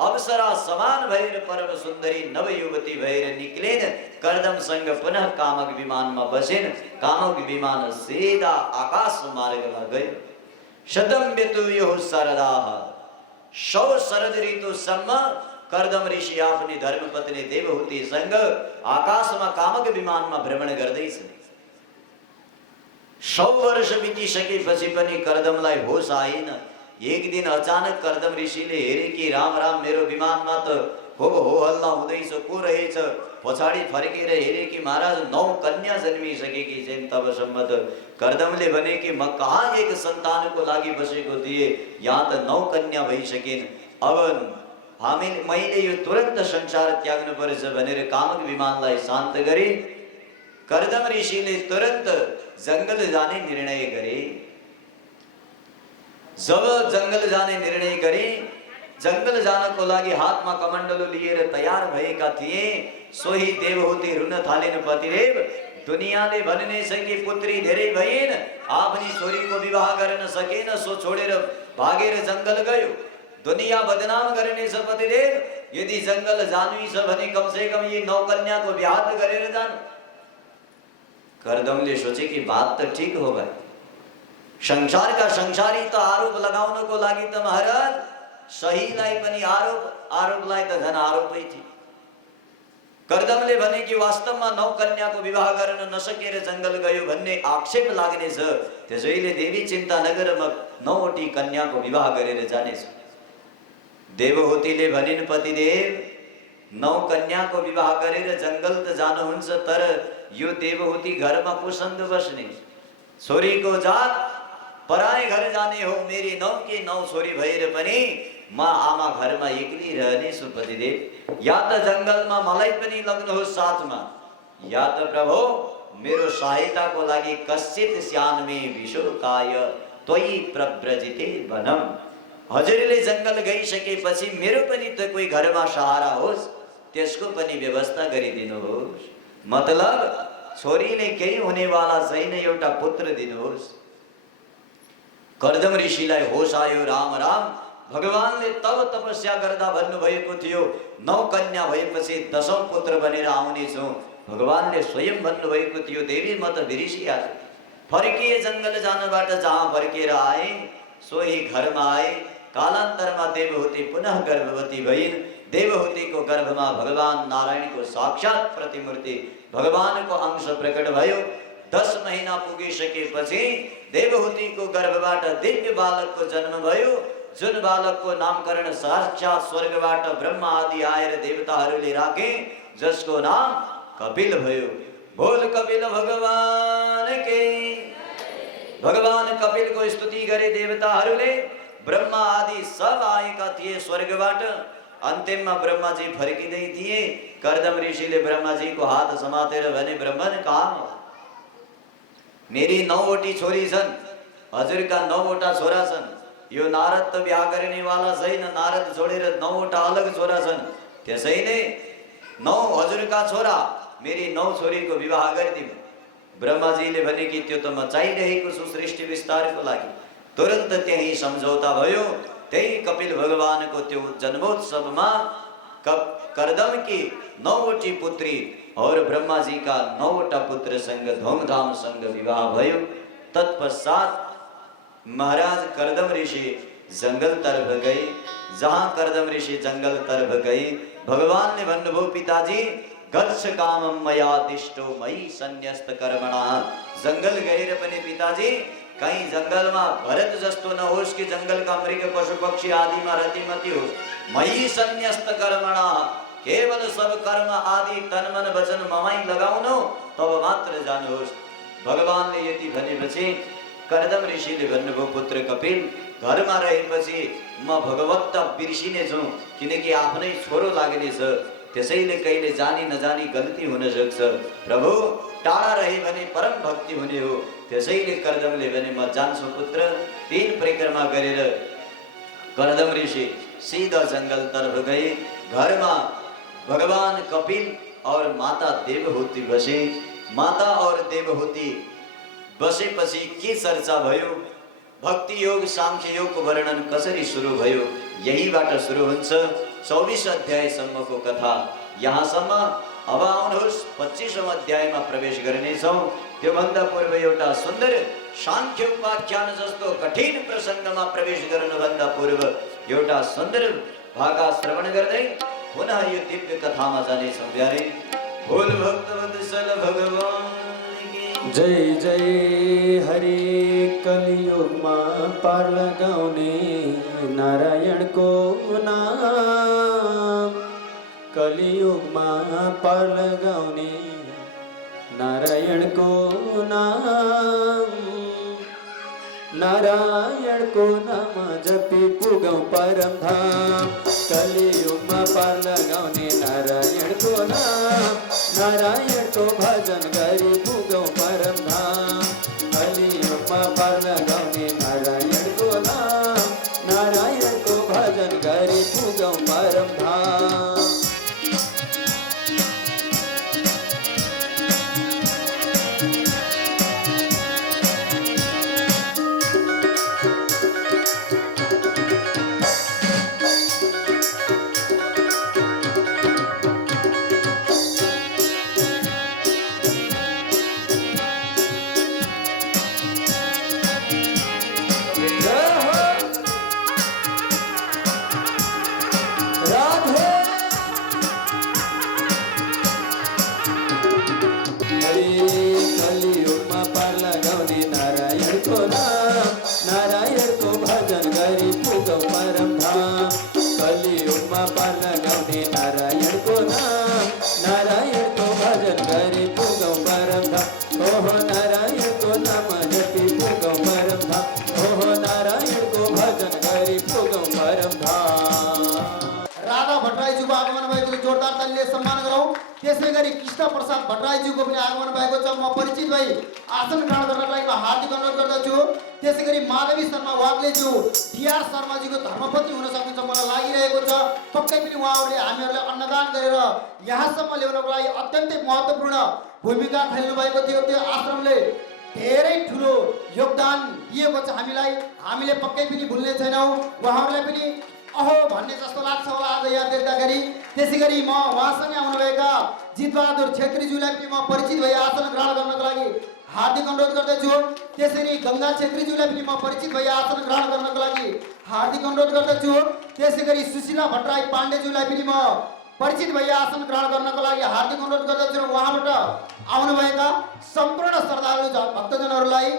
अप्सरा समान भएर परम सुन्दरी नवयुवती भएर निक्लिन्। करदमसँग पुनः कामक विमानमा बसिन्। कामक विमान सीधा आकाश मार्गमा गयो। शतम व्यतुयुः शरदाः, 100 शरद ऋतुसम्म करदम ऋषि आफ्नी धर्मपत्नी देवहूतिसँग आकाशमा कामक विमानमा भ्रमण गर्दैछन्। 100 वर्ष बितिसकेपछि पनि करदमलाई होस आएन। एक दिन अचानक करदम ऋषिले हेरे कि राम राम, मेरो विमानमा त खूब हो हल्ला हुँदैछ, को रहेछ? पछाडि फर्केर हेरे कि महाराज 9 कन्या जन्मिसकेकी छिन्। तबसम्म त करदमले भने कि म कहाँ एक सन्तानको लागि बसेको थिएँ, यहाँ त 9 कन्या भइसकिन्। अब मैले यो तुरन्त संसार त्याग्नु पर्छ भनेर कामक विमानलाई शान्त गरे। करदम ऋषिले तुरन्त जंगल जाने निर्णय गरे। जब जंगल जाने निर्णय गरे, जंगल जानको लागि हातमा कमण्डलु लिएर तयार भएका थिए। सोही देवहूति रुन थालिन्, पतिदेव, दुनियाँले भन्ने छ कि पुत्री धेरै भइन्, आफ्नी छोरीको विवाह गर्न सकेन, सो छोडेर भागेर जंगल गयो। दुनिया बदनाम गर्ने छ पतिदेव, यदि जंगल जानु छ भने कम से कम यी 9 कन्याको बिहा त गरेर जानु। करदमले सोचे कि बात त ठीक हो भाइ, संसार का संसारी त आरोप लगाउनको लागि त महाराज सहीलाई पनि आरोपलाई त झन् आरोपै थियो। करदमले भने कि वास्तवमा 9 कन्याको विवाह गर्न नसकेर जंगल गयो भन्ने आक्षेप लाग्नेछ, त्यसैले देवी चिन्ता नगर, म 9 वटी कन्याको विवाह गरेर जानेछु। देवहूतिले भनिन्, पतिदेव, 9 कन्याको विवाह गरेर जंगल त जानुहुन्छ, तर यो देवहूति घरमा कुसन्द बस्ने, छोरीको जात पराए घर जाने हो। मेरी 9 की 9 छोरी भएर पनि म आमा घरमा एक्लै रहनेछु पतिदेव। या त जंगलमा मलाई पनि लग्नुहोस् साथमा, या त प्रभु मेरो सहायताको लागि कश्चित स्यान्मे विशोकाय त्वयि प्रव्रजिते वनम। हजुरले जंगल गइसकेपछि मेरो पनि त कोही घरमा सहारा होस्, त्यसको पनि व्यवस्था गरिदिनुहोस्। मतलब छोरीले केही हुनेवाला छैन, एउटा पुत्र दिनुहोस्। करदम ऋषिलाई होस आयो। राम राम, भगवानले तब तपस्या गर्दा भन्नुभएको थियो 9 कन्या भएपछि 10औं पुत्र बनेर आउनेछु। भगवानले स्वयं भन्नुभएको थियो, देवी म त बिर्सिहालेँ। फर्किए जंगल जानबाट, जहाँ फर्केर आए सोही घरमा आए। कालान्तरमा देवहूति पुनः गर्भवती भइन्। देवहूतिको गर्भमा भगवान नारायणको साक्षात प्रतिमूर्ति भगवानको अंश प्रकट भयो। 10 महीना पुगिसकेपछि देवहूतिको गर्भबाट दिव्य बालकको जन्म भयो, जुन बालकको नामकरण साक्षात स्वर्गबाट ब्रह्मा आदि आएर देवताहरूले राखे, जसको नाम कपिल भयो। बोल कपिल भगवान के। भगवान कपिलको स्तुति गरे देवताहरूले। ब्रह्मा आदि सब आएका थिए स्वर्गबाट। अन्तिममा ब्रह्माजी फर्किँदै थिए। करदम ऋषिले ब्रह्माजीको हात समातेर भने, ब्रह्मन कहाँ हो? मेरी 9 वटी छोरी छन्, हजुरका 9 वटा छोरा छन्। यो नारद त बिहा गर्नेवाला छैन, नारद छोडेर 9 वटा अलग छोरा छन्। त्यसैले 9 हजुरका छोरा, मेरी 9 छोरीको विवाह गरिदिनु। ब्रह्माजीले भने कि त्यो त म चाहिरहेको छु सृष्टि विस्तारको लागि। तुरन्त त्यही सम्झौता भयो। त्यही कपिल भगवानको त्यो जन्मोत्सवमा कर्दम की 9वटी पुत्री और ब्रह्मा जी का 9वटा पुत्र संग धूमधाम संग विवाह भयो। तत्पश्चात महाराज कर्दम ऋषि जंगल तरफ गए। जहां कर्दम ऋषि जंगल तरफ गए, भगवान ने भन्नुभयो पिताजी गच्छ कामम मया दिष्टो मयि संन्यस्त कर्मणा। जंगल गएर पनि पिताजी कहीं जंगल में भरत जस्तो नहोस् कि जंगल का मृग पशु पक्षी आदि में रतिमती होस्। मयि संन्यस्त कर्मणा, केवल सब कर्म आदि तन मन वचन ममै लगाउनु, तब मात्र जानुहोस्। भगवानले यति भनेपछि कर्दम ऋषिले भन्नुभयो पुत्र कपिल घरमा रहेपछि म भगवत्ता बिर्सिने छु, किनकि आफ्नै छोरो लाग्ने छ, त्यसैले कहिले जानी नजानी गल्ती हुन सक्छ। प्रभु टाढा रहे भने परम भक्ति हुने हो, त्यसैले कर्दमले भने म जान्छु पुत्र। 3 परिक्रमा गरेर कर्दम ऋषि सीधा जंगल तरफ गए। घरमा भगवान कपिल और माता देवहूति बसे। माता और देवहूति बसेपछि के चर्चा भयो, भक्ति योग सांख्य योग को वर्णन कसरी सुरु भयो, यहीबाट सुरु हुन्छ 24 अध्यायसम्मको कथा। यहाँसम्म अब आउनुहोस् 25औं अध्यायमा प्रवेश गर्नेछौँ। त्योभन्दा पूर्व एउटा सुन्दर सांख्य उपाख्यान जस्तो कठिन प्रसङ्गमा प्रवेश गर्नुभन्दा पूर्व एउटा सुन्दर भाका श्रवण गर्दै पुनः यो दिव्य कथामा जानेछौँ। प्यारे बोल भक्तवत्सल भगवान की जय जय हरे। कलियुगमा पार लगाउने नारायणको नाम, कलियुगमा पार लगाउने नारायणको नाम, नारायणको नाम जपी पुगौं परम धाम। कलियुगमा पार लगाउने नारायणको नाम, नारायणको भजन गरी पुगौं परम धाम। कलियुगमा पार लगाउने नारायणको नाम, नारायणको भजन गरी पुगौं परम धाम। कलियुगमा पार लगाउने नारायणको नाम, नारायणको भजन गरी पुगौं परम धाम। कलियुगमा पार लगाउने नारायणको नाम, नारायणको भजन गरी पुगौं परम धाम। ओहो नारायणको नाम जपी पुगौं परम धाम, ओहो नारायणको भजन गरी पुगौं परम धाम। राधा भट्टराईज्यूको आगमन भएको छ, जोरदार तालीले सम्मान गरौँ। त्यसै गरी कृष्ण प्रसाद भट्टराईज्यूको पनि आगमन भएको छ। म परिचित भई आसन ग्रहण गर्नको लागि म हार्दिक अनुरोध गर्दछु। त्यसै गरी माधवी शर्मा वाग्लेज्यू टीआर शर्माजीको धर्मपति हुन सक्नुहुन्छ मलाई लागिरहेको छ। पक्कै पनि उहाँहरूले हामीहरूलाई अन्नदान गरेर यहाँसम्म ल्याउनको लागि अत्यन्तै महत्त्वपूर्ण भूमिका खेल्नु भएको थियो। त्यो आश्रमले धेरै ठुलो योगदान दिएको छ हामीलाई, हामीले पक्कै पनि भुल्ने छैनौँ। उहाँहरूलाई पनि अहो भन्ने जस्तो लाग्छ होला आज यहाँ देख्दाखेरि। त्यसै गरी म उहाँसँगै आउनुभएका जितबहादुर छेत्रीज्यूलाई पनि म परिचित भई आसन ग्रहण गर्नको लागि हार्दिक अनुरोध गर्दछु। त्यसरी गंगा छेत्रीज्यूलाई पनि म परिचित भई आसन ग्रहण गर्नको लागि हार्दिक अनुरोध गर्दछु। त्यसै गरी सुशीला भट्टराई पाण्डेज्यूलाई पनि म परिचित भई आसन ग्रहण गर्नको लागि हार्दिक अनुरोध गर्दछु। उहाँबाट आउनुभएका सम्पूर्ण श्रद्धालु भक्तजनहरूलाई,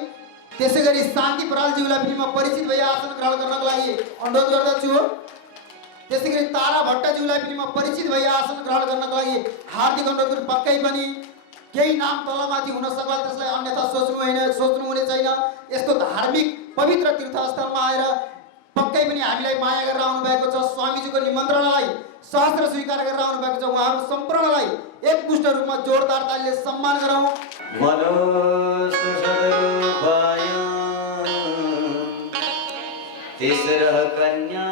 त्यसै गरी शान्ति बरालज्यूलाई पनि म परिचित भई आसन ग्रहण गर्नको लागि अनुरोध गर्दछु। त्यसै गरी तारा भट्टज्यूलाई पनि म परिचित भई आसन ग्रहण गर्नको लागि हार्दिक अनुरोध गर्छु। पक्कै पनि केही नाम तलमाथि हुन सक्ला, त्यसलाई अन्यथा सोच्नु हुने छैन। यस्तो धार्मिक पवित्र तीर्थस्थलमा आएर पक्कै पनि हामीलाई माया गरेर आउनुभएको छ। स्वामीजीको निमन्त्रणालाई सहस्र स्वीकार गरेर आउनुभएको छ। उहाँहरू सम्पूर्णलाई एकमुष्ट रूपमा जोरदार तालीले सम्मान गरौँ। तिसरह कन्या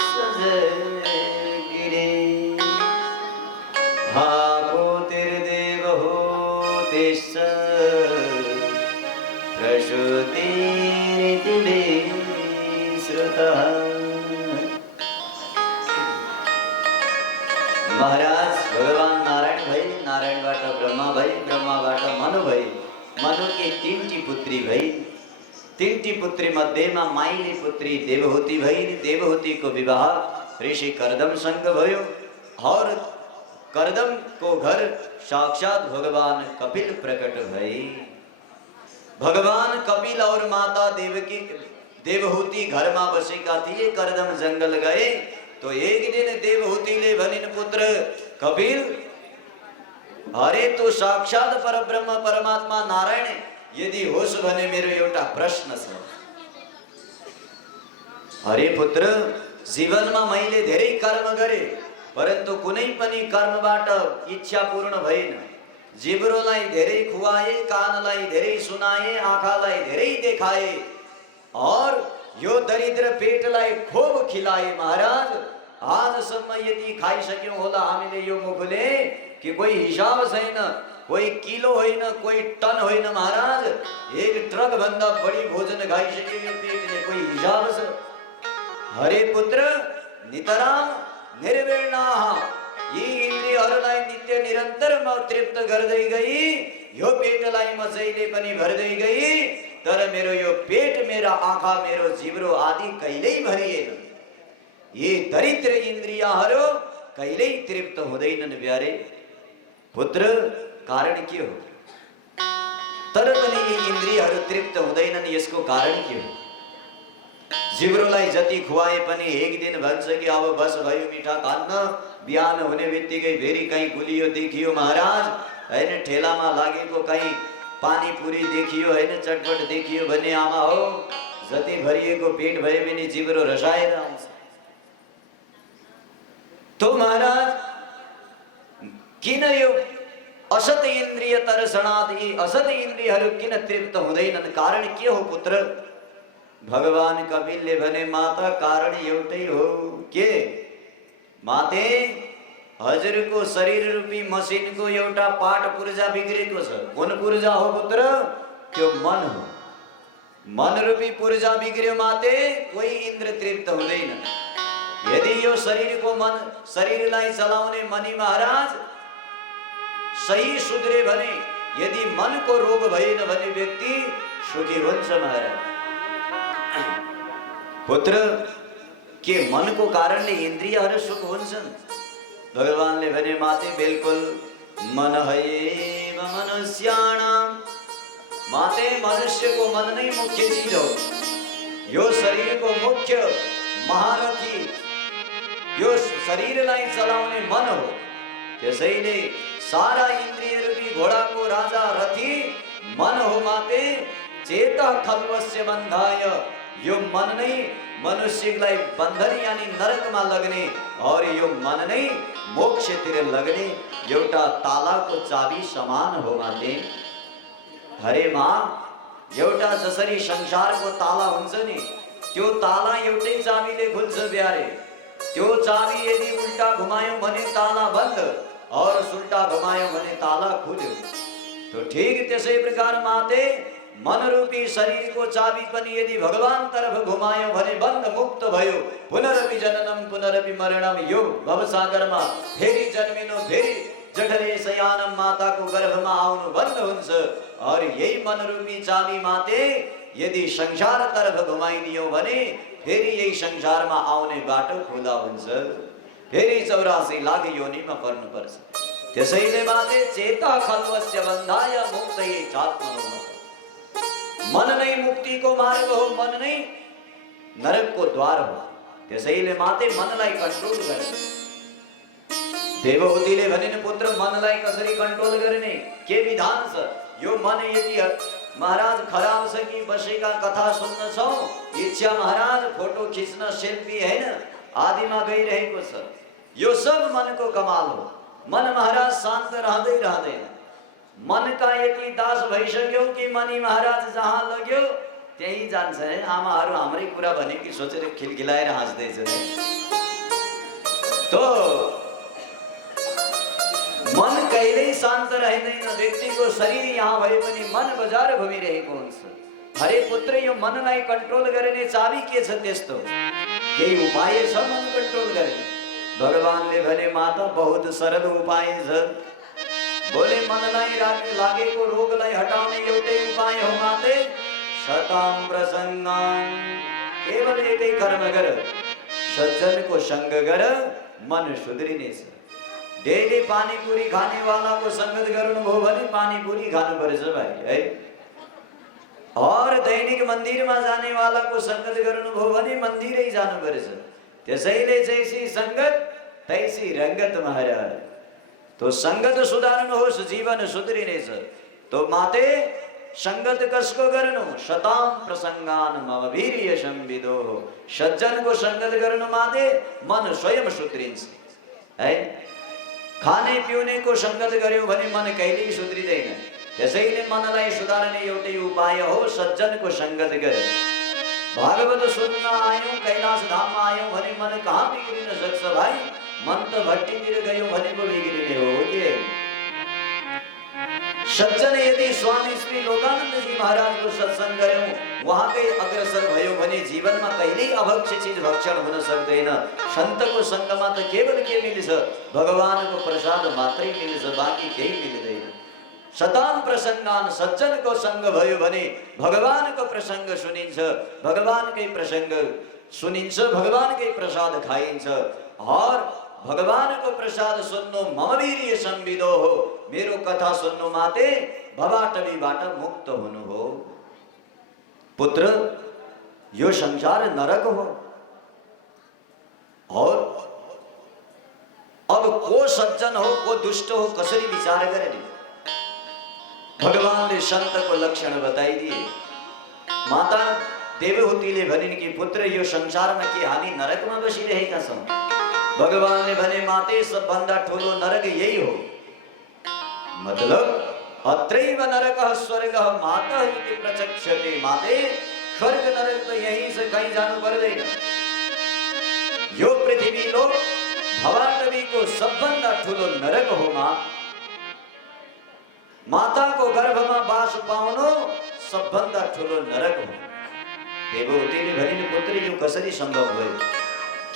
सजगिरी, हाको तिरदेव हो तिस प्रसूतिरिति श्रुतः। महाराज भगवान नारायण भई, नारायण बाट ब्रह्मा भई, ब्रह्मा बाट मनु भई, मनु की तीनटी पुत्री भई, तीनटी पुत्री मध्य में माइली पुत्री देवहूति भई, देवहूति को विवाह ऋषि कर्दम संग भयो और कर्दम को घर साक्षात भगवान कपिल प्रकट भई। भगवान कपिल और माता देवकी देवहूति घर में बसेका थिए, कर्दम जंगल गए तो एक दिन देवहूति ले भनिन पुत्र कपिल, अरे तो साक्षात परब्रह्म परमात्मा नारायण यदि होश भने मेरो एउटा प्रश्न छ। अरे पुत्र, जीवनमा मैले धेरै कर्म गरे परन्तु कुनै पनि कर्मबाट इच्छा पूर्ण भएन। जिब्रोलाई धेरै खुवाए, कानलाई धेरै सुनाए, आँखालाई धेरै देखाए और यो दरिद्र पेटलाई खूब खिलाए। महाराज आजसम्म यति खाइसक्यौं होला हामीले यो मुखले कि कोही हिसाब छैन, कोही किलो होइन, कोही टन होइन। महाराज एक ट्रक भन्दा बढी भोजन खाइसक्यो यो पेटले, कोही हिसाब छ। हरे पुत्र, नितराम निर्वेणाः यी इन्द्रियहरूलाई नित्य निरन्तर म तृप्त गर्दै गई, यो पेटलाई म जहिले पनि भर्दै गई, तर मेरो यो पेट, मेरा आँखा, मेरो जिब्रो आदि कहिल्यै भरिएन। यी दरिद्र इन्द्रियहरू कहिल्यै तृप्त हुँदैनन् प्यारे पुत्र। कारण के हो? तर पनि यी इन्द्रियहरू तृप्त हुँदैनन्, यसको कारण के हो? जिब्रोलाई जति खुवाए पनि एक दिन भन्छ कि अब बस भयो मिठा खान्न, बिहान हुने बित्तिकै फेरि कहीँ गुलियो देखियो महाराज हैन, ठेलामा लागेको कहीँ पानीपुरी देखियो हैन, चटपट देखियो भने आमा हो जति भरिएको पेट भए पनि जिब्रो रसाएर आउँछ। तो महाराज किन यो असत इन्द्रिय तर्सणात् यी असत इन्द्रियहरू किन तृप्त हुँदैनन्? कारण के हो पुत्र? भगवान कपिलले भने माता कारण एउटै हो। के? माते हजुरको शरीर रूपी मसिनको एउटा पार्ट पूर्जा बिग्रेको छ। कुन पूर्जा हो पुत्र? त्यो मन हो। मन रूपी पूर्जा बिग्रियो माते कोही इन्द्र तृप्त हुँदैन। यदि यो शरीरको मन, शरीरलाई चलाउने मनी महाराज सही सुध्रे भने, यदि मनको रोग भएन भने व्यक्ति सुखी हुन्छ महाराज। पुत्र, के मनको कारणले इन्द्रियहरू सुख हुन्छन्? भगवानले भने माते बिल्कुल मन एव मनुष्याणां, माते मनुष्यको मन नै मुख्य चीज हो। यो शरीरको मुख्य महारथी यो शरीरलाई चलाउने मन हो। त्यसैले सारा इन्द्रिय रूपी घोडाको राजा रथी मन हो माते। चेत खल्वस्य बन्धाय, यो मन नै मनुष्यलाई बन्धन यानी नरकमा लग्ने और यो मन नै मोक्षतिर लग्ने एउटा तालाको चाबी समान हो माते। हरे माँ, एउटा जसरी संसारको ताला हुन्छ नि, त्यो ताला एउटै चाबीले खुल्छ प्यारे। त्यो चाबी यदि उल्टा घुमायौं भने ताला बन्द और सुल्टा घुमायौं भने ताला खुल्यो। तो ठीक त्यसै प्रकार माते मन रूपी शरीर को चाबी पनि यदि भगवान तरफ घुमायो भने बन्द मुक्त भयो। पुनरपि जननम पुनरपि मरणम, यो भवसागरमा फेरि जन्मिनु, फेरि जठरे शयानम, माता को गर्भमा आउनु बन्द हुन्छ। और यही मन रूपी चाबी माते यदि संसार तरफ घुमाइदियो भने फेरि यही संसारमा आउने बाटो खुला हुन्छ, फेरि 84 लाख योनिमा पर्नु पर्छ। त्यसैले माते चेता खल्वस्य बन्धाय मुक्तये चात्मनो, मन नै मुक्ति को मार्ग हो, मन नै नरक को द्वार हो। त्यसैले माते मनलाई कन्ट्रोल गर। देवहूतिले भनिन् पुत्र मनलाई कसरी कन्ट्रोल गर्ने, के विधान छ? यो मन यदि महाराज खराब छ कि बसेका कथा सुन्न छौ, इच्छा महाराज फोटो खिच्न, सेल्फी हैन आदिमा गइरहेको छ, यो सब मनको कमाल हो। मन महाराज शान्त रहँदै रहँदैन। मन का यति दास भइसक्यो कि मनी महाराज जहाँ लग्यो त्यही जान्छ है। आमाहरू हाम्रै कुरा भने कि सोचेर खिलखिलाएर हाँस्दैछ। तो मन कहिल्यै शान्त रहँदैन। व्यक्तिको शरीर यहाँ भए पनि मन बजार घुमिरहेको हुन्छ। हरे पुत्र यो मनलाई कंट्रोल गर्ने चाबी के छ त्यस्तो केही उपाय छ मन कंट्रोल गर्ने भगवानले भने माता बहुत सरल उपाय छ बोले मनलाई लागेको रोगलाई हटाउने एउटै उपाय हो माते शताम प्रसंगान केवल एकै कर्म गर सज्जनको संग गर मन सुध्रिनेछ डेली पानीपुरी खाने वाला को संगत गर्नुभयो भने पानीपुरी खानुपर्छ भाइ है और दैनिक मंदिर में जाने वाला को संगत गर्नुभयो भने मन्दिरै जानुपर्छ त्यसैले जैसी संगत तैसी रंगत महाराज तो संगत सुधार्नुहोस् जीवन सुध्रिनेछ तो माते संगत कसको गर्नु शताम प्रसंगान मम वीर्य संविदो सज्जन को संगत गर्नु माते मन स्वयं सुध्रिन्छ है खाने पिउने को संगत गर्यो भने मन कहिल्यै सुध्रिदैन त्यसैले मनलाई सुधार्ने एउटै उपाय हो सज्जन को संगत गर भागवत सुन्न आयौं कैलाश धाममा आयौं भने मन कहाँ बिग्रिन सक्छ भाइ मन त भट्टीतिर गयो भने पो बिग्रिने हो के सज्जन यदि स्वामी श्री लोकानंद जी महाराज को सत्संग गर्यौं वहाँकै अग्रसर भयो भने जीवनमा कहिल्यै अभक्ष्य चीज भक्षण हुन सक्दैन सन्तको संगमा त केवल के मिल्छ भगवानको प्रसाद मात्रै मिल्छ बाँकी केही मिल्दैन शताम प्रसंगान सज्जन को संग भयो भने भगवानको प्रसंग सुनिन्छ भगवानकै प्रसंग सुनिन्छ भगवानकै प्रसाद खाइन्छ और भगवानको प्रसाद सुन्नु मम वीर्य संविदो हो मेरो कथा सुन्नु माते भवाटवीबाट मुक्त हुनु हो पुत्र यो संसार नरक हो और अब को सज्जन हो को दुष्ट हो कसरी विचार गर्ने भगवानले सन्तको लक्षण बताइदिए माता देवहूतिले भनिन् कि पुत्र यो संसारमा के हामी नरकमा बसिरहेका छौं भगवानले भने माते सबभन्दा ठूलो नरक यही हो मतलब अत्रैव नरकः स्वर्गः मातः इति प्रचक्षते माते स्वर्ग नरक तो यहीं से कहीं जानु पर्दैन यो पृथ्वी लोक भवाटवी को सबभन्दा ठूलो नरक हो माता को गर्भमा बास पाउनु सबभन्दा ठूलो नरक हो देवहूतिले भनिन् पुत्र यो कसरी सम्भव भयो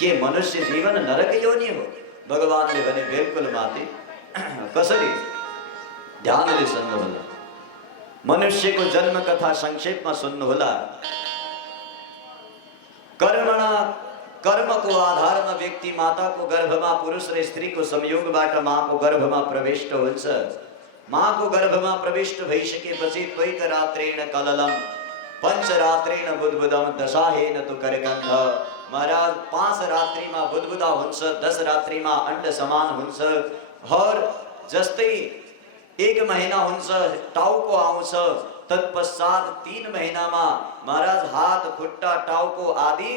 के मनुष्य जीवन नरक योनि हो भगवानले भने बिल्कुल माते कसरी ध्यानले सुन्नुहोला मनुष्यको जन्म कथा संक्षेपमा सुन्नुहोला कर्मको आधारमा व्यक्ति माताको गर्भमा पुरुष र स्त्रीको संयोगबाट माको गर्भमा प्रविष्ट हुन्छ माको गर्भमा प्रविष्ट भइसकेपछि त्वैक रात्रेण कललम पंचरात्रेण बुद्बुदम दशाहेन तु करकन्ध महाराज 5 रात्रिमा बुद्बुदा हुन्छ 10 रात्रिमा अंड समान हुन्छ और जस्तै 1 महीना हुन्छ टाउको आउँछ तत्पश्चात 3 महीनामा महाराज हात खुट्टा टाउको आदि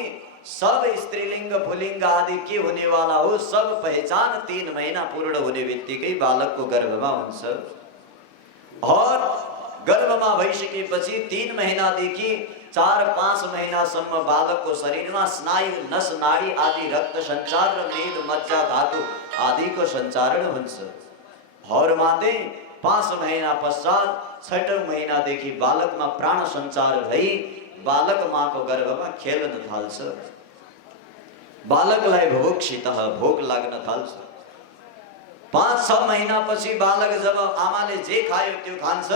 सब स्त्रीलिंग पुलिंग आदि के होने वाला हो सब पहचान 3 महीना पूर्ण होने बित्तिकै बालकको गर्भमा हुन्छ और गर्भमा भइसकेपछि 3 महिनादेखि 4-5 महिनासम्म बालकको शरीरमा स्नायु नस नाडी आदि रक्त सञ्चार र मेद मज्जा धातु आदिको सञ्चारण हुन्छ और माते 5 महीना पश्चात 6औं महिनादेखि बालकमा प्राण सञ्चार भई बालक माको गर्भमा खेल्न थाल्छ बालकलाई भोक्षितः भोक लाग्न थाल्छ 5-6 महीना पछि बालक जब आमाले जे खायो त्यो खान्छ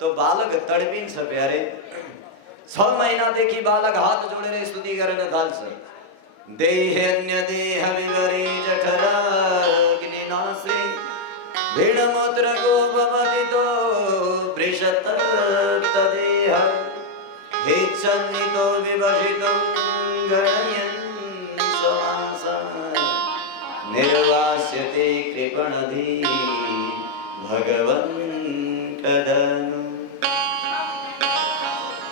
तो बालक तडपिन्छ प्यारे 6 महिनादेखि बालक हात जोडेर स्तुति गर्न थाल्छ देहन्य देह विवरी जठराग्निनासी भीडमूत्र गोपवदितो वृषतप्त देह हेच्छन्नितो विभजितं गणयन् निर्वास्यते कृपणधि भगवन् कदनु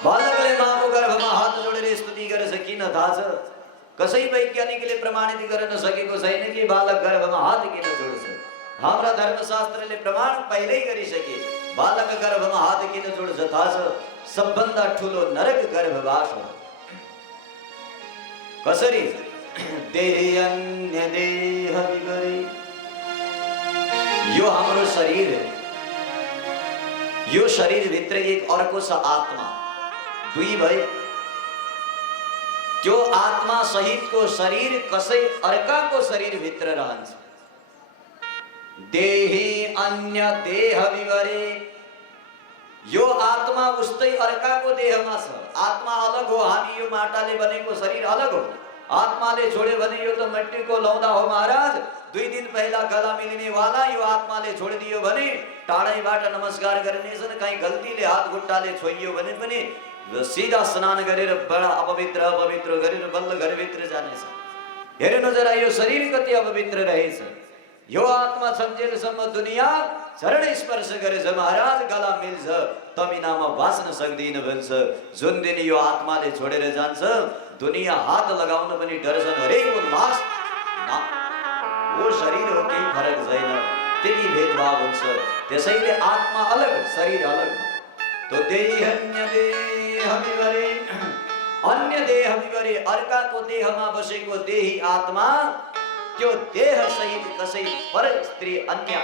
बालकले माको गर्भमा हात जोडेर स्तुति गरेछ किन थाहा छ कसै वैज्ञानिकले प्रमाणित गर्न सकेको छैन कि बालक गर्भमा हात किन जोड्छ हाम्रा धर्मशास्त्रले प्रमाण पहिल्यै गरिसके बालक गर्भमा हात किन जोड्छ थाहा छ सबभन्दा ठूलो नरक गर्भवास हो कसरी देहन्य देह विवरी यो हाम्रो शरीर है यो शरीर भित्र एक अर्को छ आत्मा दुई भई त्यो आत्मा सहित को शरीर कसै अर्काको शरीर भित्र रहन्छ। देही अन्य देह विवरे, यो आत्मा उस्तै अर्काको देहमा छ। आत्मा अलग हो, हामी यो माटाले बनेको शरीर अलग हो। आत्माले छोड्यो भने यो त मट्टीको लौदा हो महाराज। 2 दिन पहिला गला मिलिने वाला यो आत्माले छोडिदियो भने टाढैबाट नमस्कार गर्नेछन्। कहीँ गल्तीले हात खुट्टाले छोइयो भने पनि सीधा स्नान गरेर बडा अपवित्र अपवित्र गरेर बल्ल घरभित्र जानेछ। हेर्नु जरा यो शरीर कति अपवित्र रहेछ। यो आत्मा सम्झेलसम्म दुनिया चरण स्पर्श गरेछ महाराज, गला मिल्छ त बिनामा बाँच्न सक्दिन भन्छ। जुन दिन यो आत्माले छोडेर जान्छ दुनिया हात लगाउन पनि डर्छन्। अरे वो लास वो शरीर हो, केही फरक छैन, त्यति भेदभाव हुन्छ। त्यसैले आत्मा अलग शरीर अलग हो। तो देह अन्य देह विवरे, अन्य देह विवरे, अर्काको देहमा बसेको देही आत्मा त्यो देह सहित कसै पर स्त्री अन्य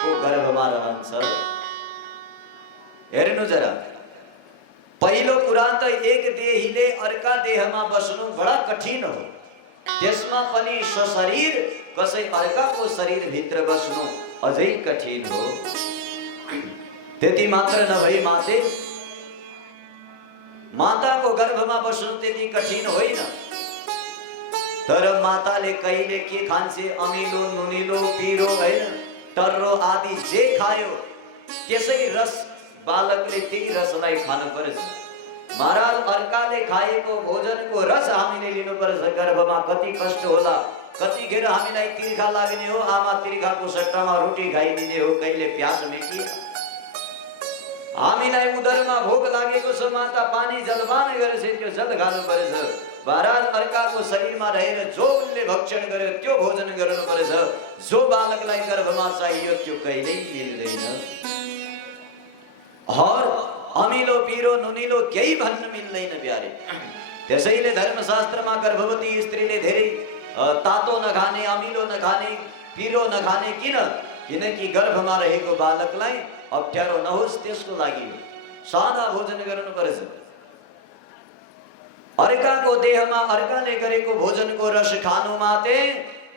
को गर्भमा रहन्छ। हेर्नु जरा, पहिलो कुरा त एक देहीले अर्का देहमा बस्नु बडा कठिन हो। त्यसमा पनि सशरीर कसै अर्काको शरीर भित्र बस्नु अझै कठिन हो। त्यति मात्र नभई माते माताको गर्भमा बस्नु त्यति कठिन होइन। तर माताले कहिले के खान्छे, अमिलो नुनिलो पिरो हैन टर्रो आदि जे खायो त्यसै रस बालकले त्यही रसलाई खानु पर्छ। महाराज, अर्काले खाएको भोजनको रस हामीले लिनुपर्छ। गर्भमा कति कष्ट होला, कतिखेर हामीलाई तिर्खा लाग्ने हो, आमा तिर्खाको सट्टामा रोटी खाइदिने हो, कहिले प्यास मेटिए। हामीलाई उदरमा भोक लागेको छ, माता पानी जलपान गर्छ, त्यो जल खानु पर्छ। महाराज, अर्काको शरीरमा रहेर जो उनले भक्षण गर्यो त्यो भोजन गर्नु पर्छ। जो बालकलाई गर्भमा चाहियो त्यो कहिल्यै मिल्दैन। और अमिलो पिरो नुनिलो केही भन्न मिल्दैन प्यारे। त्यसैले धर्मशास्त्रमा गर्भवती स्त्रीले धेरै तातो नखाने, अमिलो नखाने, पिरो नखाने। किन? किनकि गर्भमा रहेको बालकलाई अप्ठ्यारो नहोस् त्यसको लागि सादा भोजन गर्नु पर्छ। अर्काको देहमा अर्काले गरेको भोजनको रस खानु माते,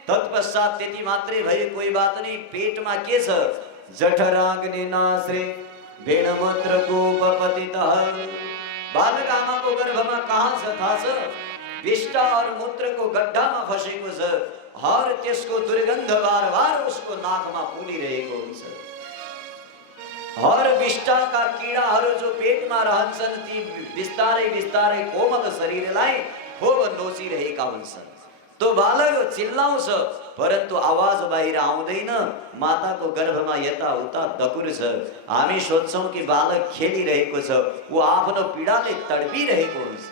तत्पश्चात त्यति मात्रै भयो, कोही बात नहीं। पेटमा के छ? जठराग्नि नाश्रे भेणमत्र गोपपतितः। बालक आमाको गर्भमा कहाँ छ थाहा छ? विष्टा और मूत्रको गड्ढामा फसेको छ। और त्यसको दुर्गन्ध बार बार उसको नाकमा पुलिरहेको हुन्छ। और विष्टाका कीडाहरू जो पेटमा रहन्छन् ती बिस्तारै बिस्तारै कोमल शरीरलाई खोब नोचिरहेका हुन्छन्। तो बालक चिल्लाउँछ परन्तु आवाज बाहिर आउँदैन। माताको गर्भमा यताउता दकुर छ। हामी सोच्छौं कि बालक खेलिरहेको छ, वो आफ्नो पीडाले तडपिरहेको हुन्छ।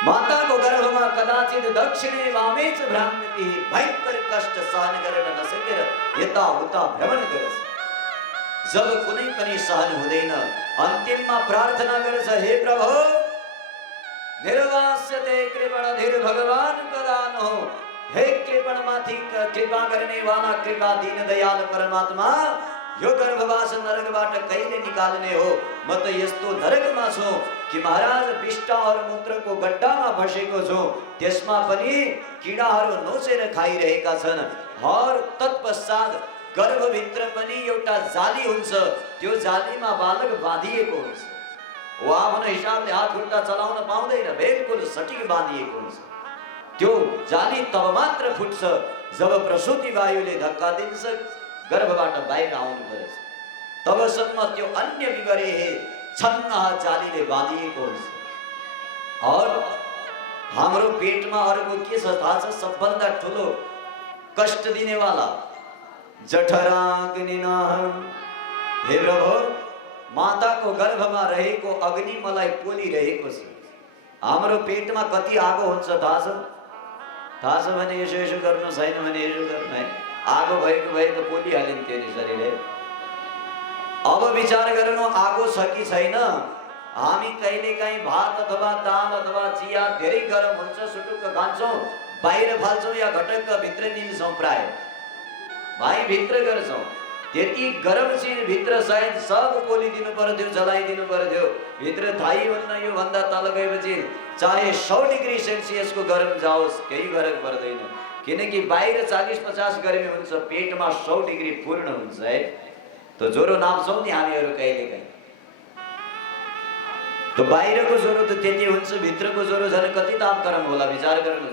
माताको गर्भमा कदाचित दक्षिणे वामे च भ्राम्यति, भयंकर कष्ट सहन गर्न नसकेर यताउता भ्रमण गर्छ। जब कुनै पनि सहन हुँदैन अन्तिममा प्रार्थना गर्छ, हे प्रभु निर्वास्यते कृपणधीर भगवान प्रदान हो। हे कृपणमाथि कृपा गर्ने वाला कृपा दीन दयाल परमात्मा, यो गर्भवास नरकबाट कहिले निकाल्ने हो? म त यस्तो नरकमा छु कि महाराज विष्टा और मूत्रको गड्ढामा फसेको छु, त्यसमा पनि कीडाहरू नोचेर खाइरहेका छन्। और तत्पश्चात गर्भभित्र पनि एउटा जाली हुन्छ, त्यो जालीमा बालक बाँधिएको हुन्छ। वो आफ्नो हिसाबले हात खुट्टा चलाउन पाउँदैन, बिल्कुल सटिक बाँधिएको हुन्छ। त्यो जाली तब मात्र फुट्छ जब प्रसूति वायुले धक्का दिन्छ, गर्भबाट बाहिर आउनु पर्छ। तबसम्म त्यो अन्य विवरे छन्न जालीले बाँधिएको हुन्छ। और हाम्रो पेटमा अर्को के छ थाहा छ? सबभन्दा ठुलो कष्ट दिने वाला जठराग्निनाहम्। हे प्रभु, माताको गर्भमा रहेको अग्नि मलाई पोलिरहेको छ। हाम्रो पेटमा कति आगो हुन्छ थाहा छ? थाहा छ भने यसो यसो गर्नु, छैन भने यसो गर्नु है। आगो भएको भए त पोलिहालिन्थ्यो नि शरीरले। अब विचार गर्नु आगो छ कि छैन। हामी कहिलेकाहीँ भात अथवा दाल अथवा चिया धेरै गरम हुन्छ सुटुक्क खान्छौँ, बाहिर फाल्छौँ या घटक्क भित्र निल्छौँ, प्राय भाइ भित्र गर्छौँ। त्यति गरम चिज भित्र सायद सब पोलिदिनु पर्यो, जलाइदिनु पर्यो। भित्र थाहै हुन्न यो भन्दा तल गएपछि चाहे 100 डिग्री सेल्सियसको गरम जाओस् केही फरक पर्दैन, किनकि बाहिर 40-50 गर्मी हुन्छ, पेटमा 100 डिग्री पूर्ण हुन्छ है। त ज्वरो नाप्छौँ नि हामीहरू कहिलेकाहीँ, त बाहिरको ज्वरो त त्यति हुन्छ, भित्रको ज्वरो झन् कति ताप गरम होला, विचार गर्नु।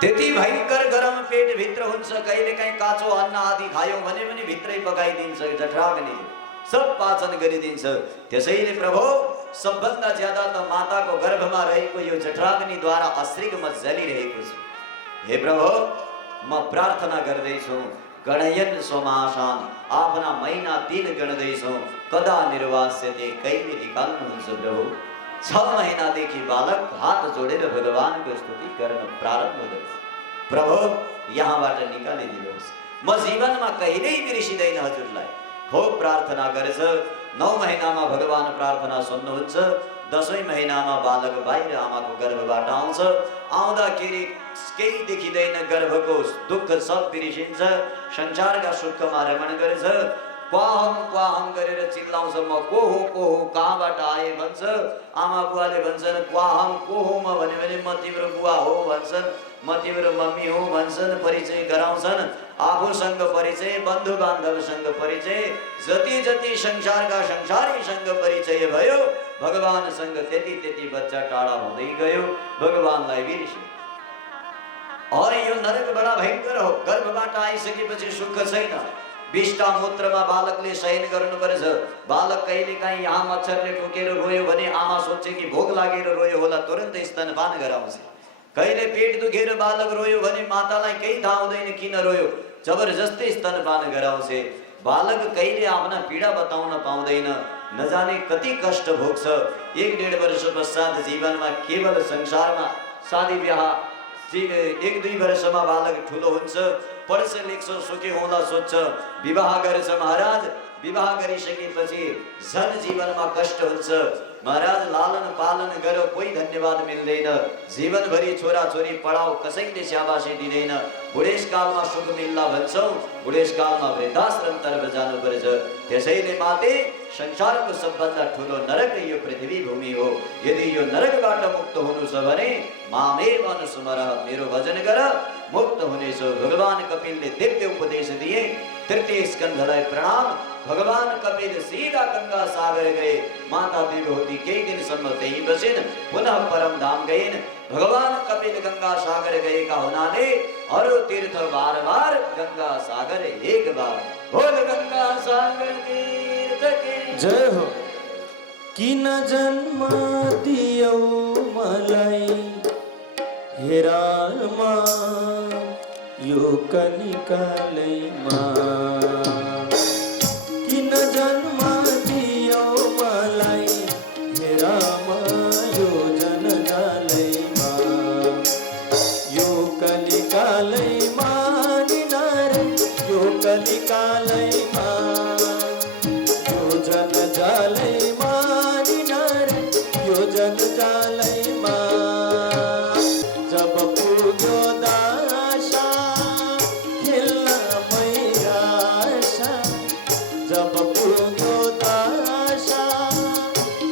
त्यति भयंकर गरम पेट भित्र हुन्छ। कहिलेकाहीँ काँचो अन्न आदि खायौँ भने पनि भित्रै पकाइदिन्छ, जठराग्नि सब पाचन गरिदिन्छ। त्यसैले प्रभु सबभन्दा ज्यादा त माताको गर्भमा रहेको यो जठराग्निद्वारा अश्रिक म जलिरहेको छु। हे प्रभु म प्रार्थना गर्दैछु, गणयन सोमासान आफ्ना महिना दिन गणदैछौ, कदा निर्वास्यते कहिले निकाल्नुहुन्छ प्रभु। 6 महिनादेखि बालक हात जोडेर भगवानको स्तुति गर्न प्रारम्भ गर्छ, प्रभु यहाँबाट निकालिदिनुहोस्, म जीवनमा कहिल्यै बिर्सिँदैन हजुरलाई। खूब प्रार्थना गरेछ। 9 महिनामा भगवान प्रार्थना सुन्नुहुन्छ। 10औं महिनामा बालक बाहिर आमाको गर्भबाट आउँछ। आउँदाखेरि केही देखिँदैन, गर्भको दुःख सब बिर्सिन्छ, संसारका सुखमा रमण गरेछ। क्वाहम गरेर चिल्लाउँछ, म को हो कहाँबाट आए भन्छ। आमा बुवाले भन्छन् क्वाहम को हो म भन्यो भने म तिम्रो बुवा हो भन्छन्, म तिम्रो मम्मी हो भन्छन्, परिचय गराउँछन्। आफूसँग परिचय, बन्धु बान्धवसँग परिचय, जति जति संसारका संसारीसँग परिचय भयो भगवानसँग त्यति बच्चा टाढा हुँदै गयो, भगवानलाई बिर्स्यो। यो नरक बडा भयंकर हो। गर्भबाट आइसकेपछि सुख छैन। विष्टा मूत्रमा बालकले शयन गर्नुपर्छ। बालक कहिलेकाहीँ यहाँ मच्छरले टोकेर रोयो भने आमा सोचे कि भोक लागेर रोयो होला, तुरन्त स्तनपान गराउँछ। कहिले पेट दुखेर बालक रोयो भने मातालाई केही थाहा हुँदैन किन रोयो, जबरजस्ती स्तनपान गराउँछ। बालक कहिले आफ्ना पीडा बताउन पाउँदैन, नजाने कति कष्ट भोग्छ। 1-1.5 वर्ष पश्चात जीवनमा केवल संसारमा शादी ब्याह, 1-2 वर्षमा बालक ठुलो हुन्छ, पढ्छ लेख्छ, सुखी हुँदा सोच्छ, विवाह गर्छ। महाराज विवाह गरिसकेपछि झन् जीवनमा कष्ट हुन्छ। महाराज लालन पालन गर, कोही धन्यवाद मिल्दैन। जीवनभरि छोराछोरी पढाओ, कसैले स्याबासी दिँदैन। बुढेसकालमा सुख मिल्ला भन्छौँ, बुढेसकालमा वृद्धाश्रम तर्फ जानुपर्छ। त्यसैले माते संसारको सबभन्दा ठुलो नरक यो पृथ्वी भूमि हो। यदि यो नरकबाट मुक्त हुनु छ भने मामेव अनुस्मरः, मेरो भजन गर, मुक्त हुनेछौ। भगवान कपिलले दिव्य उपदेश दिए। 3 स्कंधलाई प्रणाम। भगवान कपिल सीधा गंगा सागर गए। माता देवहूति केही दिनसम्म त्यही बसिन्, पुनः परम धाम गइन्। भगवान कपिल गंगा सागर गएका हुनाले अरू तीर्थ बार बार, गंगा सागर एक बार। बोल गंगा सागर तीर्थ की जय हो। किन जन्म दियौ मलाई हे रामा, यो कलिकालैमा। किन जन्म दियौ मलाई हे रामा, यो जनजालैमा। यो कलिकालैमा निनारे, यो कलिकालैमा, यो जनजालैमा निनारे, यो जनजालैमा। जब पुग्यो दासा खेल्न मैरासा, जब पुग्यो दासा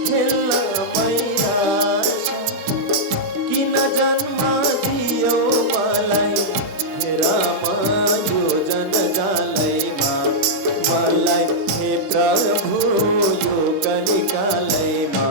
खेल्न मैरासा। किन जन्म दियौ मलाई हे रामा, यो जनजालैमा। मलाई हे प्रभु यो कलिकालैमा।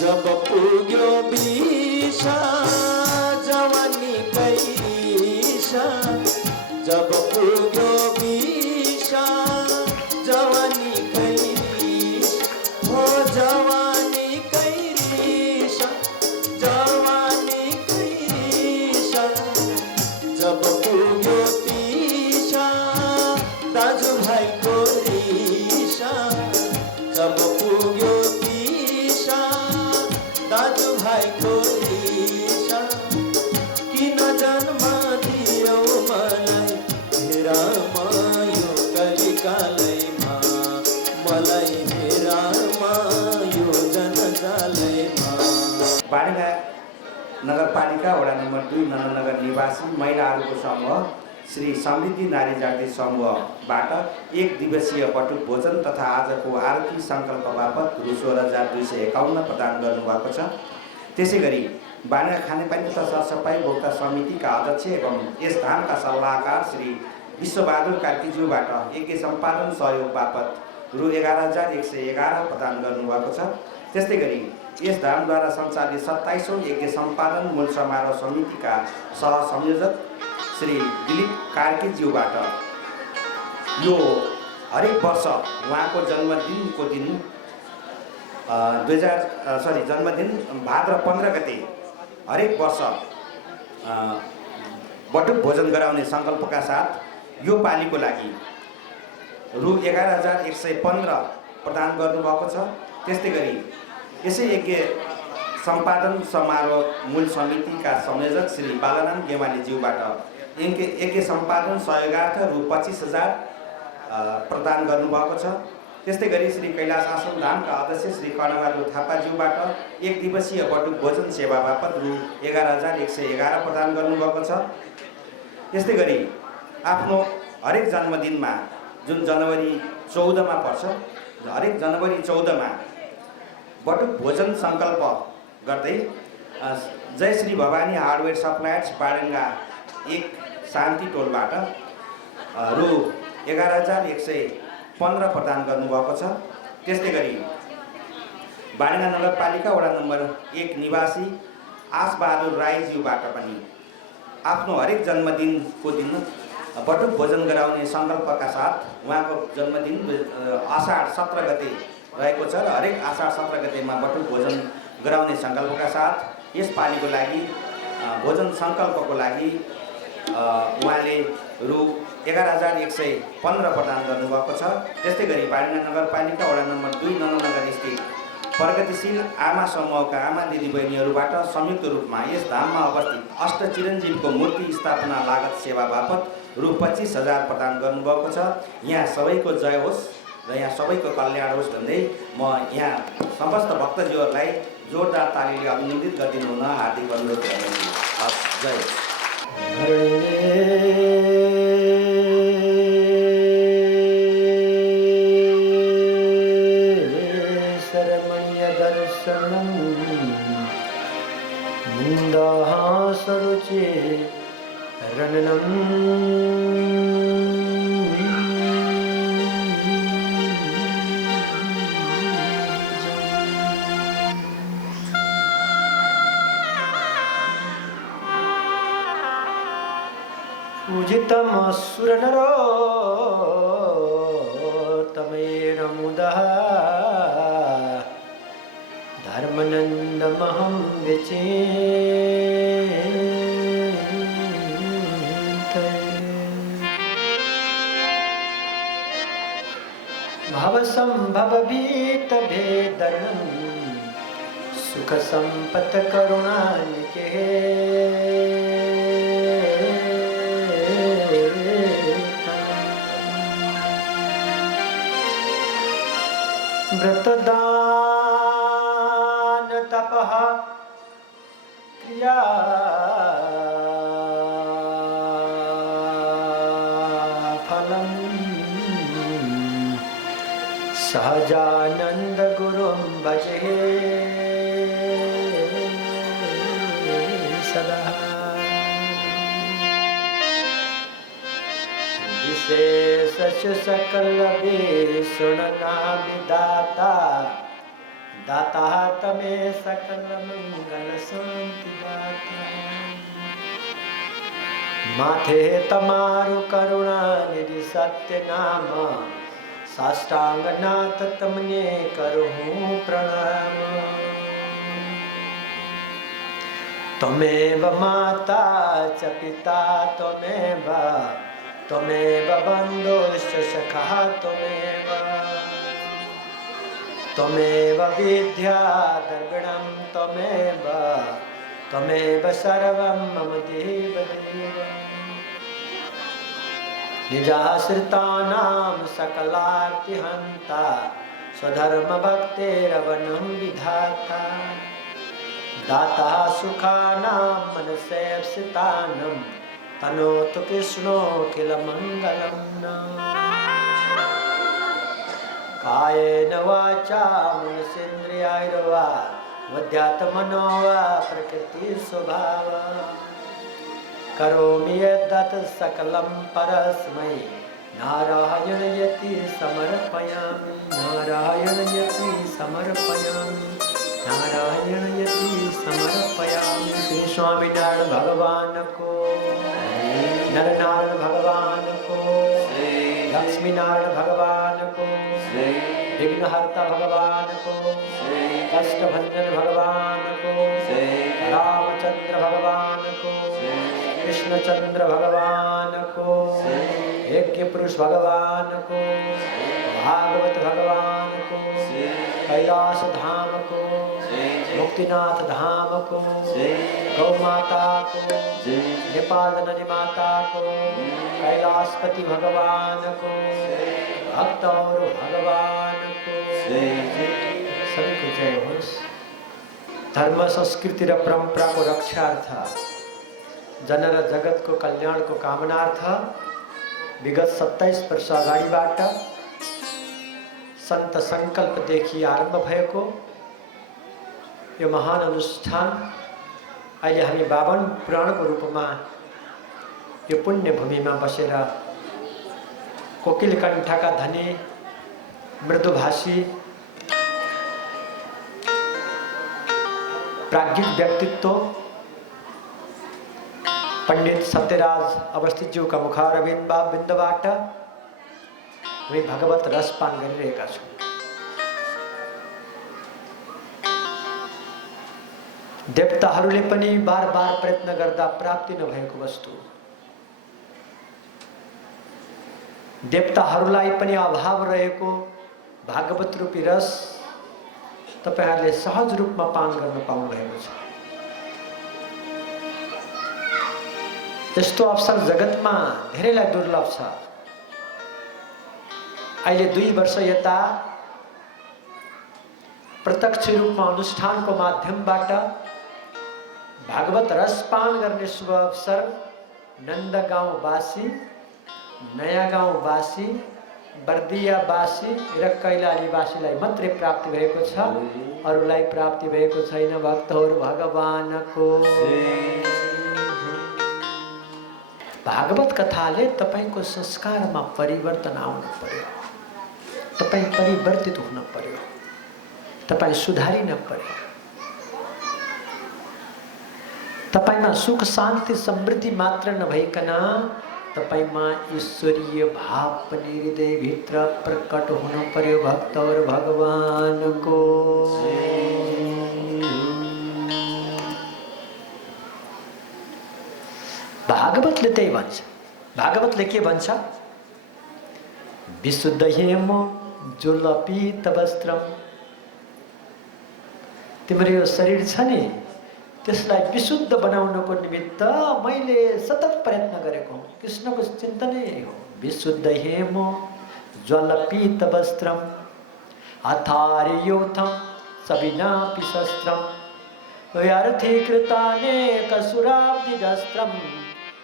जब पुग्यो बिसा नगरपालिका वडा नम्बर 2 नन्दनगर निवासी महिलाहरूको समूह श्री समृद्धि नारी जागृति समूहबाट 1 दिवसीय बटुक भोजन तथा आजको आरती सङ्कल्प बापत रु 16,251 प्रदान गर्नुभएको छ। त्यसै गरी बाणगा खानेपानी तथा सरसफाई भोक्ता समितिका अध्यक्ष एवं यस धामका सल्लाहकार श्री विश्वबहादुर कार्कीज्यूबाट यज्ञ सम्पादन सहयोग बापत रु 11,111 प्रदान गर्नुभएको छ। त्यस्तै गरी यस धामद्वारा सञ्चालित 27औं यज्ञ सम्पादन मूल समारोह समितिका सहसंयोजक श्री दिलीप कार्कीज्यूबाट यो हरेक वर्ष उहाँको जन्मदिनको दिन जन्मदिन भाद्र 15 गते हरेक वर्ष बटुक भोजन गराउने सङ्कल्पका साथ यो पालीको लागि रु 11,115 प्रदान गर्नुभएको छ। त्यस्तै गरी यसै यज्ञ सम्पादन समारोह मूल समितिका संयोजक श्री बालराम गेवालीज्यूबाट यज्ञ सम्पादन सहयोगार्थ रु 25,000 प्रदान गर्नुभएको छ। त्यस्तै गरी श्री कैलाश आश्रम धामका अध्यक्ष श्री कर्णबहादुर थापाज्यूबाट 1 दिवसीय बटुक भोजन सेवा बापत रु 11,111 प्रदान गर्नुभएको छ। त्यस्तै गरी आफ्नो हरेक जन्मदिनमा जुन जनवरी 14मा पर्छ, हरेक जनवरी 14मा बटुक भोजन सङ्कल्प गर्दै जय श्री भवानी हार्डवेयर सप्लायर्स बाडङ्गा 1 शान्ति टोलबाट रु 11,115 प्रदान गर्नुभएको छ। त्यस्तै गरी बाडङ्गा नगरपालिका वडा नम्बर 1 निवासी आसबहादुर राईज्यूबाट पनि आफ्नो हरेक जन्मदिनको दिन बटुक भोजन गराउने सङ्कल्पका साथ उहाँको जन्मदिन आषाढ 17 गते रहेको छ र हरेक आषाढ 17 गतेमा बटुक भोजन गराउने सङ्कल्पका साथ यस पालीको लागि भोजन सङ्कल्पको लागि उहाँले रु 11,115 प्रदान गर्नुभएको छ। त्यस्तै गरी बाडङ्गा नगरपालिका वडा नम्बर 2 नन्दनगर स्थित प्रगतिशील आमा समूहका आमा दिदीबहिनीहरूबाट संयुक्त रूपमा यस धाममा अवस्थित अष्ट चिरञ्जीवको मूर्ति स्थापना लागत सेवा बापत रु 25,000 प्रदान गर्नुभएको छ। यहाँ सबैको जय होस् र यहाँ सबैको कल्याण होस् भन्दै म यहाँ समस्त भक्तजीहरूलाई जोरदार तालीले अभिनन्दित गरिदिनु हुन हार्दिक अनुरोध गर्दछु। जय होस्। शरमणीय दर्शनम मुंदाः सरुचि रणनम पूजितम असुरनरोत्तमेन मुदः धर्मनन्दमहं विचिन्तये। भवसम्भवभीतभेदनं सुखसम्पत्करुणानिकेः व्रतदान तपः क्रिया फलम् सहजानंद गुरुं भजे सदा। विशेष सकल विष्णुना विदाता दाता तमे सकल मंगल शांति दाता। माथे तमारु करुणा निधि सत्य नाम साष्टांग नाथ तमने करहूं प्रणाम। त्वमेव माता च पिता त्वमेव बन्धुश्च सखा त्वमेव विद्या द्रविणं त्वमेव सर्वं मम देव देव। निजाश्रितानां सकलार्तिहन्ता स्वधर्मभक्तेरवनं विधाता। दाता सुखानां मनसेप्सितानं तनोतु कृष्णो किल मङ्गलं न कायेन वाचा मनसेन्द्रियैर्वा बुद्ध्यात्मनो वा प्रकृति स्वभावा करोमि यद्दत् सकलं परस्मै नारायणयति समर्पयामि नारायणयति समर्पयामि नारायणयति समर्पयामि। श्री स्वामीनारायण भगवान को, नरनारायण भगवान को, लक्ष्मी नारायण भगवान को, विघ्नहर्ता भगवान को, कष्टभंजन भगवान को, रामचंद्र भगवान को, कृष्णचंद्र भगवान को, यज्ञ पुरुष भगवान को, भागवत भगवान को, कैलाश धाम को, मुक्तिनाथ धाम को, गौ माता को, नेपाल नदी माता को, कैलाशपति भगवान को, भक्त और भगवान को सभी को जय होस्। धर्म संस्कृति र परंपरा को रक्षार्थ जन र जगत को कल्याण को कामनार्थ विगत 27 वर्ष अगाडिबाट संत संकल्पदेखि आरम्भ भएको यो महान अनुष्ठान अहिले हामी 52 पुराणको रूपमा यो पुण्य भूमिमा बसेर कोकिलकण्ठका धनी मृदुभाषी प्राज्ञिक व्यक्तित्व पंडित सत्यराज अवस्थितज्यूका मुखारविन्दबाट हामी भगवत रसपान गरिरहेका छौँ। देवताहरूले पनि बार बार प्रयत्न गर्दा प्राप्ति नभएको वस्तु, देवताहरूलाई पनि अभाव रहेको भागवत रूपी रस तपाईहरुले सहज रूपमा पान गर्न पाउनु भएको छ। यस्तो अवसर जगतमा धेरैलाई दुर्लभ छ। अहिले 2 वर्ष यता प्रत्यक्ष रूपमा अनुष्ठानको माध्यमबाट भागवत रसपान गर्ने शुभ अवसर नन्दगाउँवासी, नयाँ गाउँवासी, बर्दियावासी र कैलालीवासीलाई मात्रै प्राप्ति भएको छ, अरूलाई प्राप्ति भएको छैन। भक्तहरू भगवानको भागवत कथाले तपाईको संस्कारमा परिवर्तन आउनु पर्यो, तपाई परिवर्तित हुन पर्यो, तपाई सुधारिन पर्यो, तपाईमा सुख शान्ति समृद्धि मात्र नभइकन तपाईमा ईश्वरीय भाव पनि हृदयभित्र प्रकट हुन पर्यो। भक्तहरू भगवानको भागवतले त्यही भन्छ। भागवतले के भन्छ? विशुद्ध हेम जुलपीत वस्त्रम, तिम्रो यो शरीर छ नि त्यसलाई विशुद्ध बनाउनको निमित्त मैले सतत प्रयत्न गरेको हुँ। कृष्णको चिन्तनै हो। विशुद्ध हेम ज्वलपीत वस्त्रम अथार्योथम सविनापि शस्त्रम व्यर्थीकृतानेक सुराब्धिजस्त्रम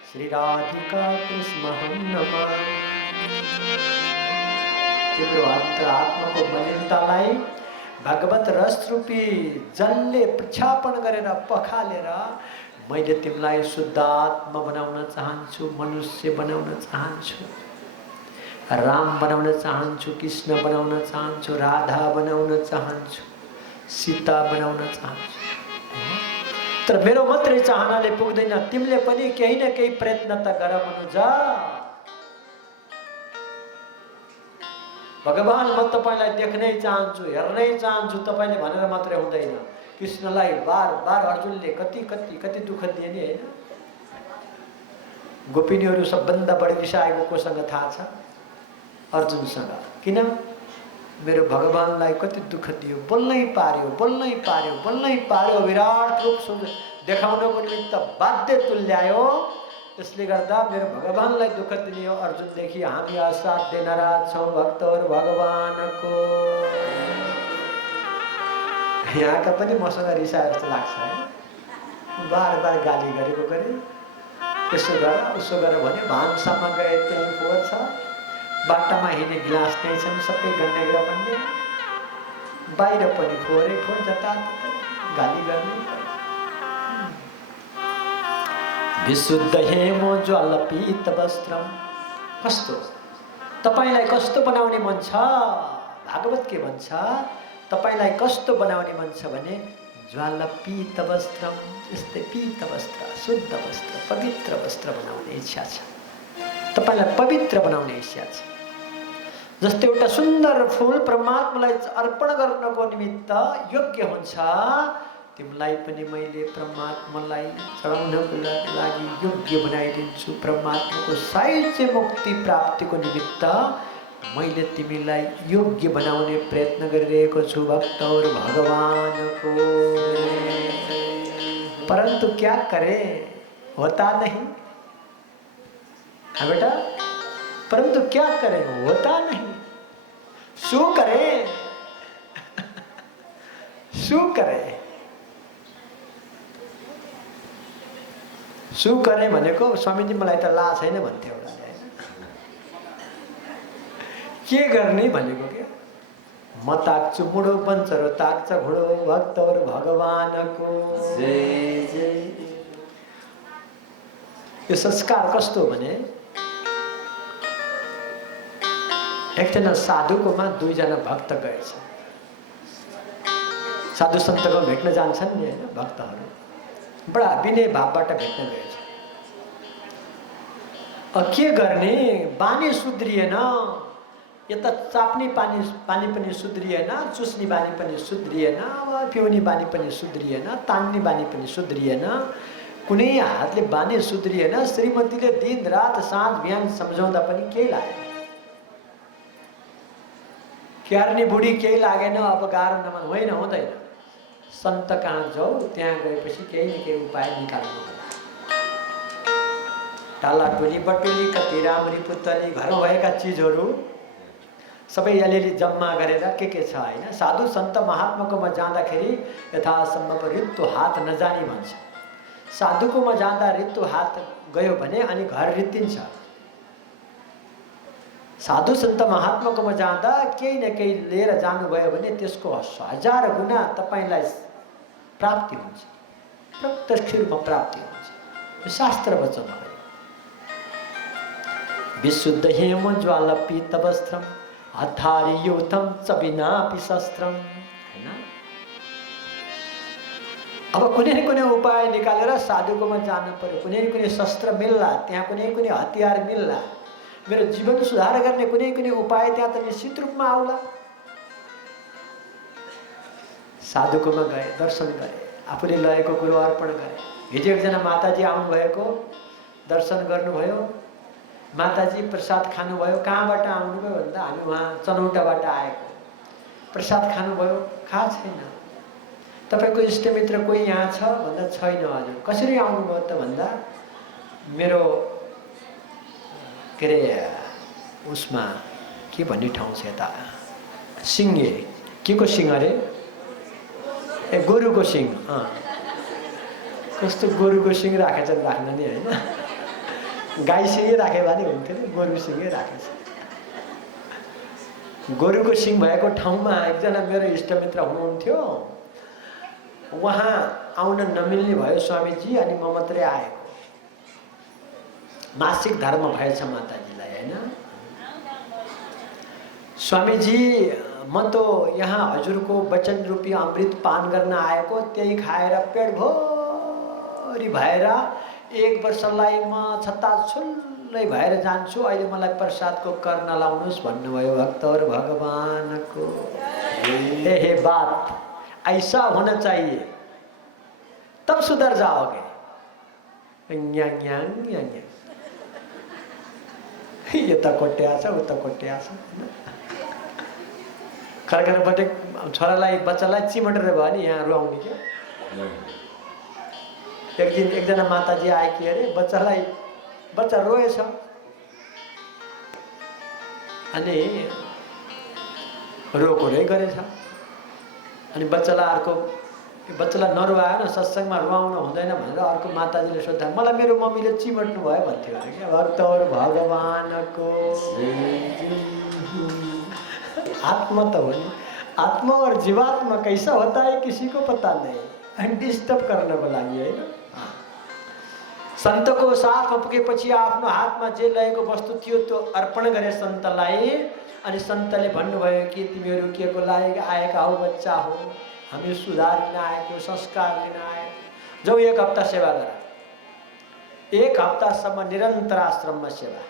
श्री राधिका कृष्णहं नमामि। तिम्रो अन्तरात्माको मलिनतालाई भगवत रस रूपी जलले प्रक्षापन गरेर पखालेर मैले तिमीलाई शुद्ध आत्मा बनाउन चाहन्छु, मनुष्य बनाउन चाहन्छु, राम बनाउन चाहन्छु, कृष्ण बनाउन चाहन्छु, राधा बनाउन चाहन्छु, सीता बनाउन चाहन्छु। तर मेरो मात्रै चाहनाले पुग्दैन, तिमीले पनि केही न केही प्रयत्न त गर मनुजा। भगवान म तपाईलाई देख्नै चाहन्छु, हेर्नै चाहन्छु तपाईले भनेर मात्रै हुँदैन। कृष्णलाई बार बार अर्जुनले कति कति कति दुःख दिए नि हैन। गोपिनीहरू सबभन्दा बढी रिसाएको कोसँग थाहा छ? अर्जुनसँग। किन? मेरो भगवानलाई कति दुःख दियो, बोल्नै पार्यो, बोल्नै पार्यो, बोल्नै पार्यो, विराट रूप देखाउनको निमित्त बाध्य तुल्यायो। त्यसले गर्दा मेरो भगवानलाई दुःख दिने हो अर्जुनदेखि हामी असाध्य नाराज छौँ। भक्तहरू भगवानको यहाँका पनि मसँग रिसाए जस्तो लाग्छ है। बार बार गाली गरेको गरे, यसो गर उसो गर भने भान्सामा गए त्यहीँ फोहोर छ, बाटामा हिँड्ने गिलास त्यहीँ छन्, सबै गन्डेर बन्ने, बाहिर पनि फोहोरै फोहोर, जताततै गाली गर्ने। विशुद्ध हेमो ज्वाल पीत वस्त्रम। कस्तो तपाईलाई कस्तो बनाउने मन छ? भागवत के भन्छ? तपाईलाई कस्तो बनाउने मन छ भने ज्वाल पीत वस्त्रम, यस्तै पीत वस्त्र, शुद्ध वस्त्र, पवित्र वस्त्र बनाउने इच्छा छ। तपाईलाई पवित्र बनाउने इच्छा छ। जस्तै एउटा सुन्दर फूल परमात्मालाई अर्पण गर्नको निमित्त योग्य हुन्छ, तिमीलाई पनि मैले परमात्मालाई चढाउनको लागि योग्य बनाइदिन्छु। परमात्माको सायुज्य मुक्ति प्राप्तिको निमित्त मैले तिमीलाई योग्य बनाउने प्रयत्न गरिरहेको छु भक्तौर भगवानको। परंतु क्या करे, होता नहीं। हाँ बेटा, परंतु क्या करे, होता नहीं। शू करे, शू करे, शू करे भनेको स्वामीजी मलाई त ला छैन भन्थ्यो एउटा, के गर्ने भनेको क्या? म ताक्छु मुडो पञ्चरो ताक्छ घुडो भक्तवर भगवानको जय जय। यो संस्कार कस्तो भने एकजना साधुकोमा दुईजना भक्त गएछ। साधु सन्तको भेट्न जान्छन् नि हैन भक्तहरू, बडा विनय भावबाट भेट्न गएछ। के गर्ने, बानी सुध्रिएन, यता चाप्ने पानी पनि सुध्रिएन, चुस्ने बानी पनि सुध्रिएन, पिउने बानी पनि सुध्रिएन, तान्ने बानी पनि सुध्रिएन, कुनै हातले बानी सुध्रिएन। श्रीमतीले दिन रात साँझ बिहान सम्झाउँदा पनि केही लागेन। क्यार्ने बुढी केही लागेन। अब गाह्रो नमान होइन, हुँदैन। सन्त कहाँ जाऊ, त्यहाँ गएपछि केही न केही उपाय निकाल्नु होला। टाला टोली बटोली कति राम्री पुतली, घरमा भएका चिजहरू सबै अलिअलि जम्मा गरेर के छ हैन। साधु सन्त महात्माकोमा जाँदाखेरि यथासम्भव रित्तो हात नजानी भन्छ। साधुकोमा जाँदा रित्तो हात गयो भने अनि घर रित्तिन्छ। साधु सन्त महात्माकोमा जाँदा केही न केही लिएर जानुभयो भने त्यसको 1000 गुना तपाईलाई प्राप्ति हुन्छ, प्रत्यक्ष रूपमा प्राप्ति हुन्छ। यो शास्त्र वचन हो। विशुद्ध हेम ज्वाल पीत वस्त्रम हथारियूथम च विनापि शस्त्रम, हैन। अब कुनै न कुनै उपाय निकालेर साधुकोमा जानु पर्यो। कुनै न कुनै शस्त्र मिल्ला, त्यहाँ कुनै कुनै हतियार मिल्ला, मेरो जीवन सुधार गर्ने कुनै कुनै उपाय त्यहाँ त निश्चित रूपमा आउला। साधुकोमा गए, दर्शन गरे, आफूले लगेको कुरो अर्पण गरे। हिजो एकजना माताजी आउनुभएको, दर्शन गर्नुभयो। माताजी प्रसाद खानुभयो। कहाँबाट आउनुभयो भन्दा हामी उहाँ चनौटाबाट आएको। प्रसाद खानुभयो? खा छैन। तपाईको इष्टमित्र कोही यहाँ छ भन्दा छैन। हजुर कसरी आउनुभयो त भन्दा मेरो के अरे उसमा के भन्ने ठाउँ छ यता सिङ्गे, के को सिङ अरे, ए गोरुको सिङ। कस्तो गोरुको सिङ राखेछन्, राख्न नि होइन। गाई सिङै राखे भने हुन्थ्यो नि, गोरु सिङै राखेछ। गोरुको सिङ भएको ठाउँमा एकजना मेरो इष्टमित्र हुनुहुन्थ्यो। उहाँ आउन नमिल्ने भयो स्वामीजी, अनि म मात्रै आएको। मासिक धर्म भएछ माताजीलाई हैन। स्वामीजी म त यहाँ हजुरको वचन रूपी अमृत पान गर्न आएको, त्यही खाएर पेट भरि भएर 1 वर्षलाई म छत्ताछुल्लै भएर जान्छु। अहिले मलाई प्रसादको कर नलाउनुहोस् भन्नुभयो भक्तौर भगवानको। हे बात ऐसा होना चाहिए, तब सुधर जाओगे। यता कोट्या छ, उता कोट्या छ। खरखर बटे छोरालाई बच्चालाई चिमटेर भयो नि यहाँ रुवाउने क्या। एक दिन एकजना माताजी आएकी अरे, बच्चा रोएछ। अनि रोकोरै गरेछ। अनि बच्चालाई अर्को बच्चालाई नरुवाएन सत्सङ्गमा रुवाउन हुँदैन भनेर अर्को माताजीले सोद्धा मलाई मेरो मम्मीले चिमट्नु भयो भन्थ्यो अरे क्या। भक्तहरू भगवानको आत्मा त हो नि, आत्मा और जीवात्मा कैसा होता है किसी को पता नहीं, डिस्टर्ब गर्नको लागि होइन। सन्तको साथमा पुगेपछि आफ्नो हातमा जे लगेको वस्तु थियो त्यो अर्पण गरे सन्तलाई। अनि सन्तले भन्नुभयो कि तिमीहरू के को लागि आएका हौ बच्चा हो, हामी सुधार लिन आएको, संस्कार लिन आए। जाऊ 1 हप्ता सेवा गर। 1 हप्तासम्म निरन्तर आश्रममा सेवा,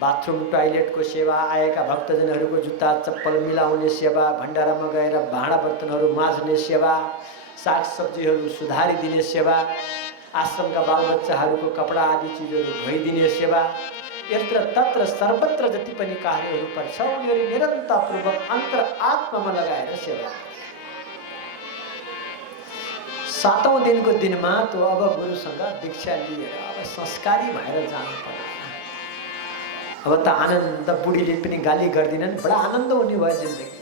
बाथरुम टोयलेटको सेवा, आएका भक्तजनहरूको जुत्ता चप्पल मिलाउने सेवा, भण्डारामा गएर भाँडा बर्तनहरू माझ्ने सेवा, सागसब्जीहरू सुधारिदिने सेवा, आश्रमका बालबच्चाहरूको कपडा आदि चिजहरू धोइदिने सेवा, यत्र तत्र सर्वत्र जति पनि कार्यहरू पर्छ उनीहरू निरन्तरपूर्वक अन्तर आत्मामा लगाएर सेवा। 7औं दिनको दिनमा त्यो अब गुरुसँग दीक्षा लिएर अब संस्कारी भएर जानु पर्यो। अब त आनन्द, बुढीले पनि गाली गर्दिनन्, बडा आनन्द हुने भयो जिन्दगी।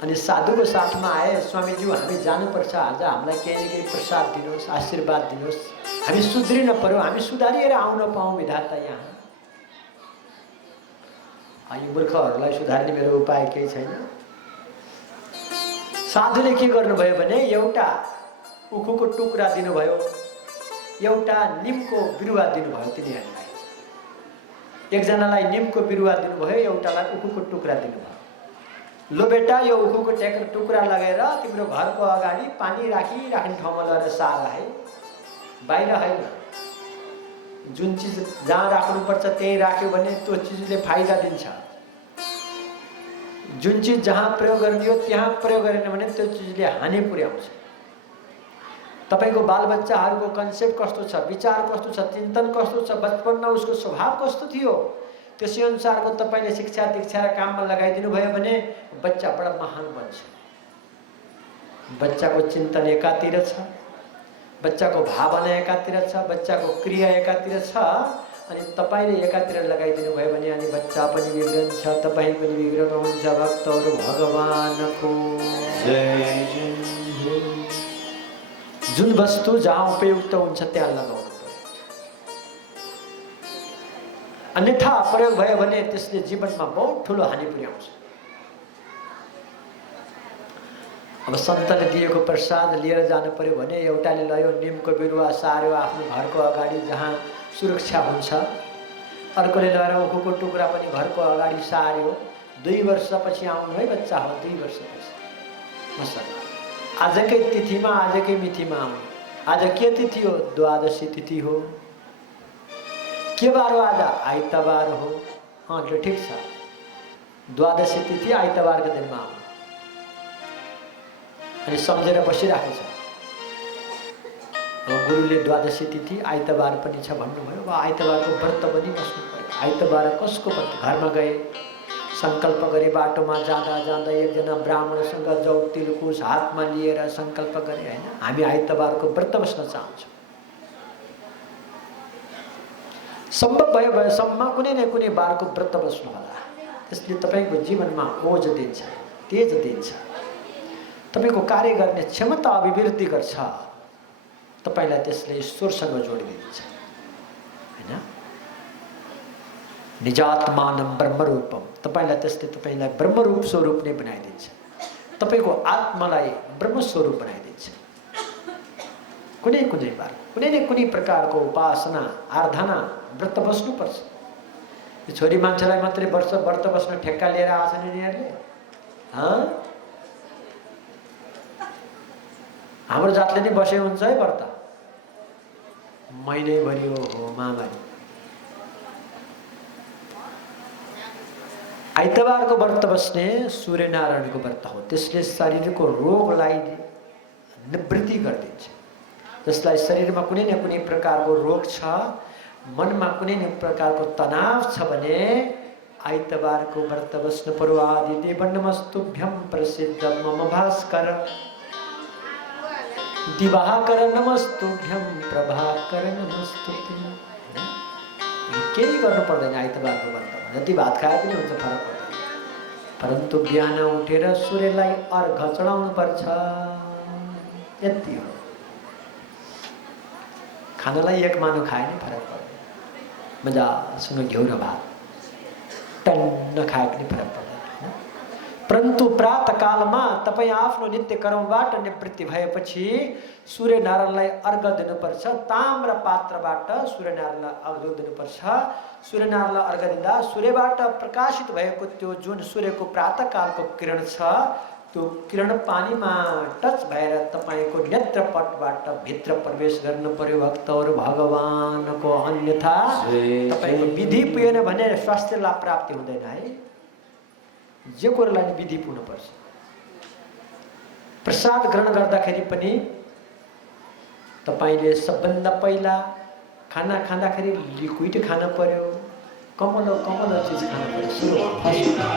अनि साधुको साथमा आए, स्वामीज्यू हामी जानुपर्छ, आज हामीलाई केही न केही प्रसाद दिनुहोस्, आशीर्वाद दिनुहोस्, हामी सुध्रिन पर्यो, हामी सुधारिएर आउन पाऊँ विधाता यहाँ। यो मूर्खहरूलाई सुधार्ने मेरो उपाय केही छैन। साधुले के गर्नुभयो भने एउटा उखुको टुक्रा दिनुभयो, एउटा निमको बिरुवा दिनुभयो तिनीहरूलाई। एकजनालाई निमको बिरुवा दिनुभयो, एउटालाई उखुको टुक्रा दिनुभयो। लो बेटा यो उखुको टुक्रा लगेर तिम्रो घरको अगाडि पानी राखिराख्ने ठाउँमा लगेर सार है, बाहिर होइन। जुन चिज जहाँ राख्नुपर्छ त्यही राख्यो भने त्यो चिजले फाइदा दिन्छ। जुन चिज जहाँ प्रयोग गर्ने हो त्यहाँ प्रयोग गरेन भने त्यो चिजले हानि पुर्याउँछ। तपाईँको बालबच्चाहरूको कन्सेप्ट कस्तो छ, विचार कस्तो छ, चिन्तन कस्तो छ, बचपनमा उसको स्वभाव कस्तो थियो, त्यसै अनुसारको तपाईँले शिक्षा दीक्षा र काममा लगाइदिनु भयो भने बच्चा बडा महान बन्छ। बच्चाको चिन्तन एकातिर छ, बच्चाको भावना एकातिर छ, बच्चाको क्रिया एकातिर छ, अनि तपाईँले एकातिर लगाइदिनु भयो भने अनि बच्चा पनि बिग्रन्छ, तपाईँ पनि बिग्रनुहुन्छ। भक्तहरू भगवानको जय जय। जुन वस्तु जहाँ उपयुक्त हुन्छ त्यहाँ लगाउनु पर्यो, अन्यथा प्रयोग भयो भने त्यसले जीवनमा बहुत ठुलो हानि पुर्याउँछ। अब सन्तले दिएको प्रसाद लिएर जानु पर्यो भने एउटाले लयो निमको बिरुवा सार्यो आफ्नो घरको अगाडि जहाँ सुरक्षा हुन्छ, अर्कोले लगेर उखुको टुक्रा पनि घरको अगाडि सार्यो। 2 वर्षपछि आउनु है बच्चा हो, 2 वर्षपछि मसँग आजकै तिथिमा, आजकै मितिमा आउनु। आज के तिथि हो? द्वादशी तिथि हो। के बार हो आज? आइतबार हो। हाँ ल ठिक छ, द्वादशी तिथि आइतबारको दिनमा आउनु। अनि सम्झेर बसिराखेको छ। अब गुरुले द्वादशी तिथि आइतबार पनि छ भन्नुभयो, अब आइतबारको व्रत पनि बस्नु पर्यो। आइतबार कसको व्रत? घरमा गए संकल्प गरे, बाटोमा जाँदा जाँदा एकजना ब्राह्मणसँग जौ तिलकुश हातमा लिएर संकल्प गरे होइन, हामी आइतबारको व्रत बस्न चाहन्छौँ। सम्भव भयो भएसम्म कुनै न कुनै बारको व्रत बस्नु होला। त्यसले तपाईँको जीवनमा ओज दिन्छ, तेज दिन्छ, तपाईँको कार्य गर्ने क्षमता अभिवृद्धि गर्छ, तपाईँलाई त्यसले ईश्वरसँग जोडिदिन्छ होइन। निजात्मानं ब्रह्मरूपम, तपाईँलाई त्यसले तपाईँलाई ब्रह्मरूप स्वरूप नै बनाइदिन्छ, तपाईँको आत्मालाई ब्रह्मस्वरूप बनाइदिन्छ। कुनै कुनै बार कुनै न कुनै प्रकारको उपासना आराधना व्रत बस्नुपर्छ। यो छोरी मान्छेलाई मात्रै व्रत बस्न ठेक्का लिएर आछन् यिनीहरूले। हाम्रो जातले नै बसे हुन्छ है व्रत, महिनैभरि हो महामारी। आइतबारको व्रत बस्ने सूर्यनारायणको व्रत हो। त्यसले शरीरको रोगलाई निवृत्ति गरिदिन्छ। जसलाई शरीरमा कुनै न कुनै प्रकारको रोग छ, मनमा कुनै न प्रकारको तनाव छ भने आइतबारको व्रत बस्नु पर्यो। आदि देव नमस्तुभ्यं प्रसिद्ध मम भास्कर, दिवाकर नमस्तुभ्यं प्रभाकर नमस्तुभ्यं। केही गर्नु पर्दैन आइतबारको व्रत, जति भात खाए पनि हुन्छ, फरक पर्दैन। परन्तु बिहान उठेर सूर्यलाई अर्घ चढाउनु पर्छ। यति हो। खानालाई एक मानो खाए नि फरक पर्दैन, मजासँग घिउ र भात टन्न खाए पनि फरक पर्दैन। परन्तु प्रातःकालमा तपाईँ आफ्नो नित्य कर्मबाट निवृत्ति भएपछि सूर्यनारायणलाई अर्घ दिनुपर्छ। ताम्र पात्रबाट सूर्यनारायणलाई अर्घ दिनुपर्छ। सूर्यनारायणलाई अर्घ दिँदा सूर्यबाट प्रकाशित भएको त्यो जुन सूर्यको प्रातःकालको किरण छ, त्यो किरण पानीमा टच भएर तपाईँको नेत्रपटबाट भित्र प्रवेश गर्नु पर्यो भक्तहरू भगवानको, अन्यथा तपाईँको विधि पुगेन भने स्वास्थ्य लाभ प्राप्ति हुँदैन है। जे कुरालाई विधि पुग्नुपर्छ। प्रसाद ग्रहण गर्दाखेरि पनि तपाईँले सबभन्दा पहिला खाना खाँदाखेरि लिक्विड खानु पर्यो, कमलो चिज खानु पर्यो।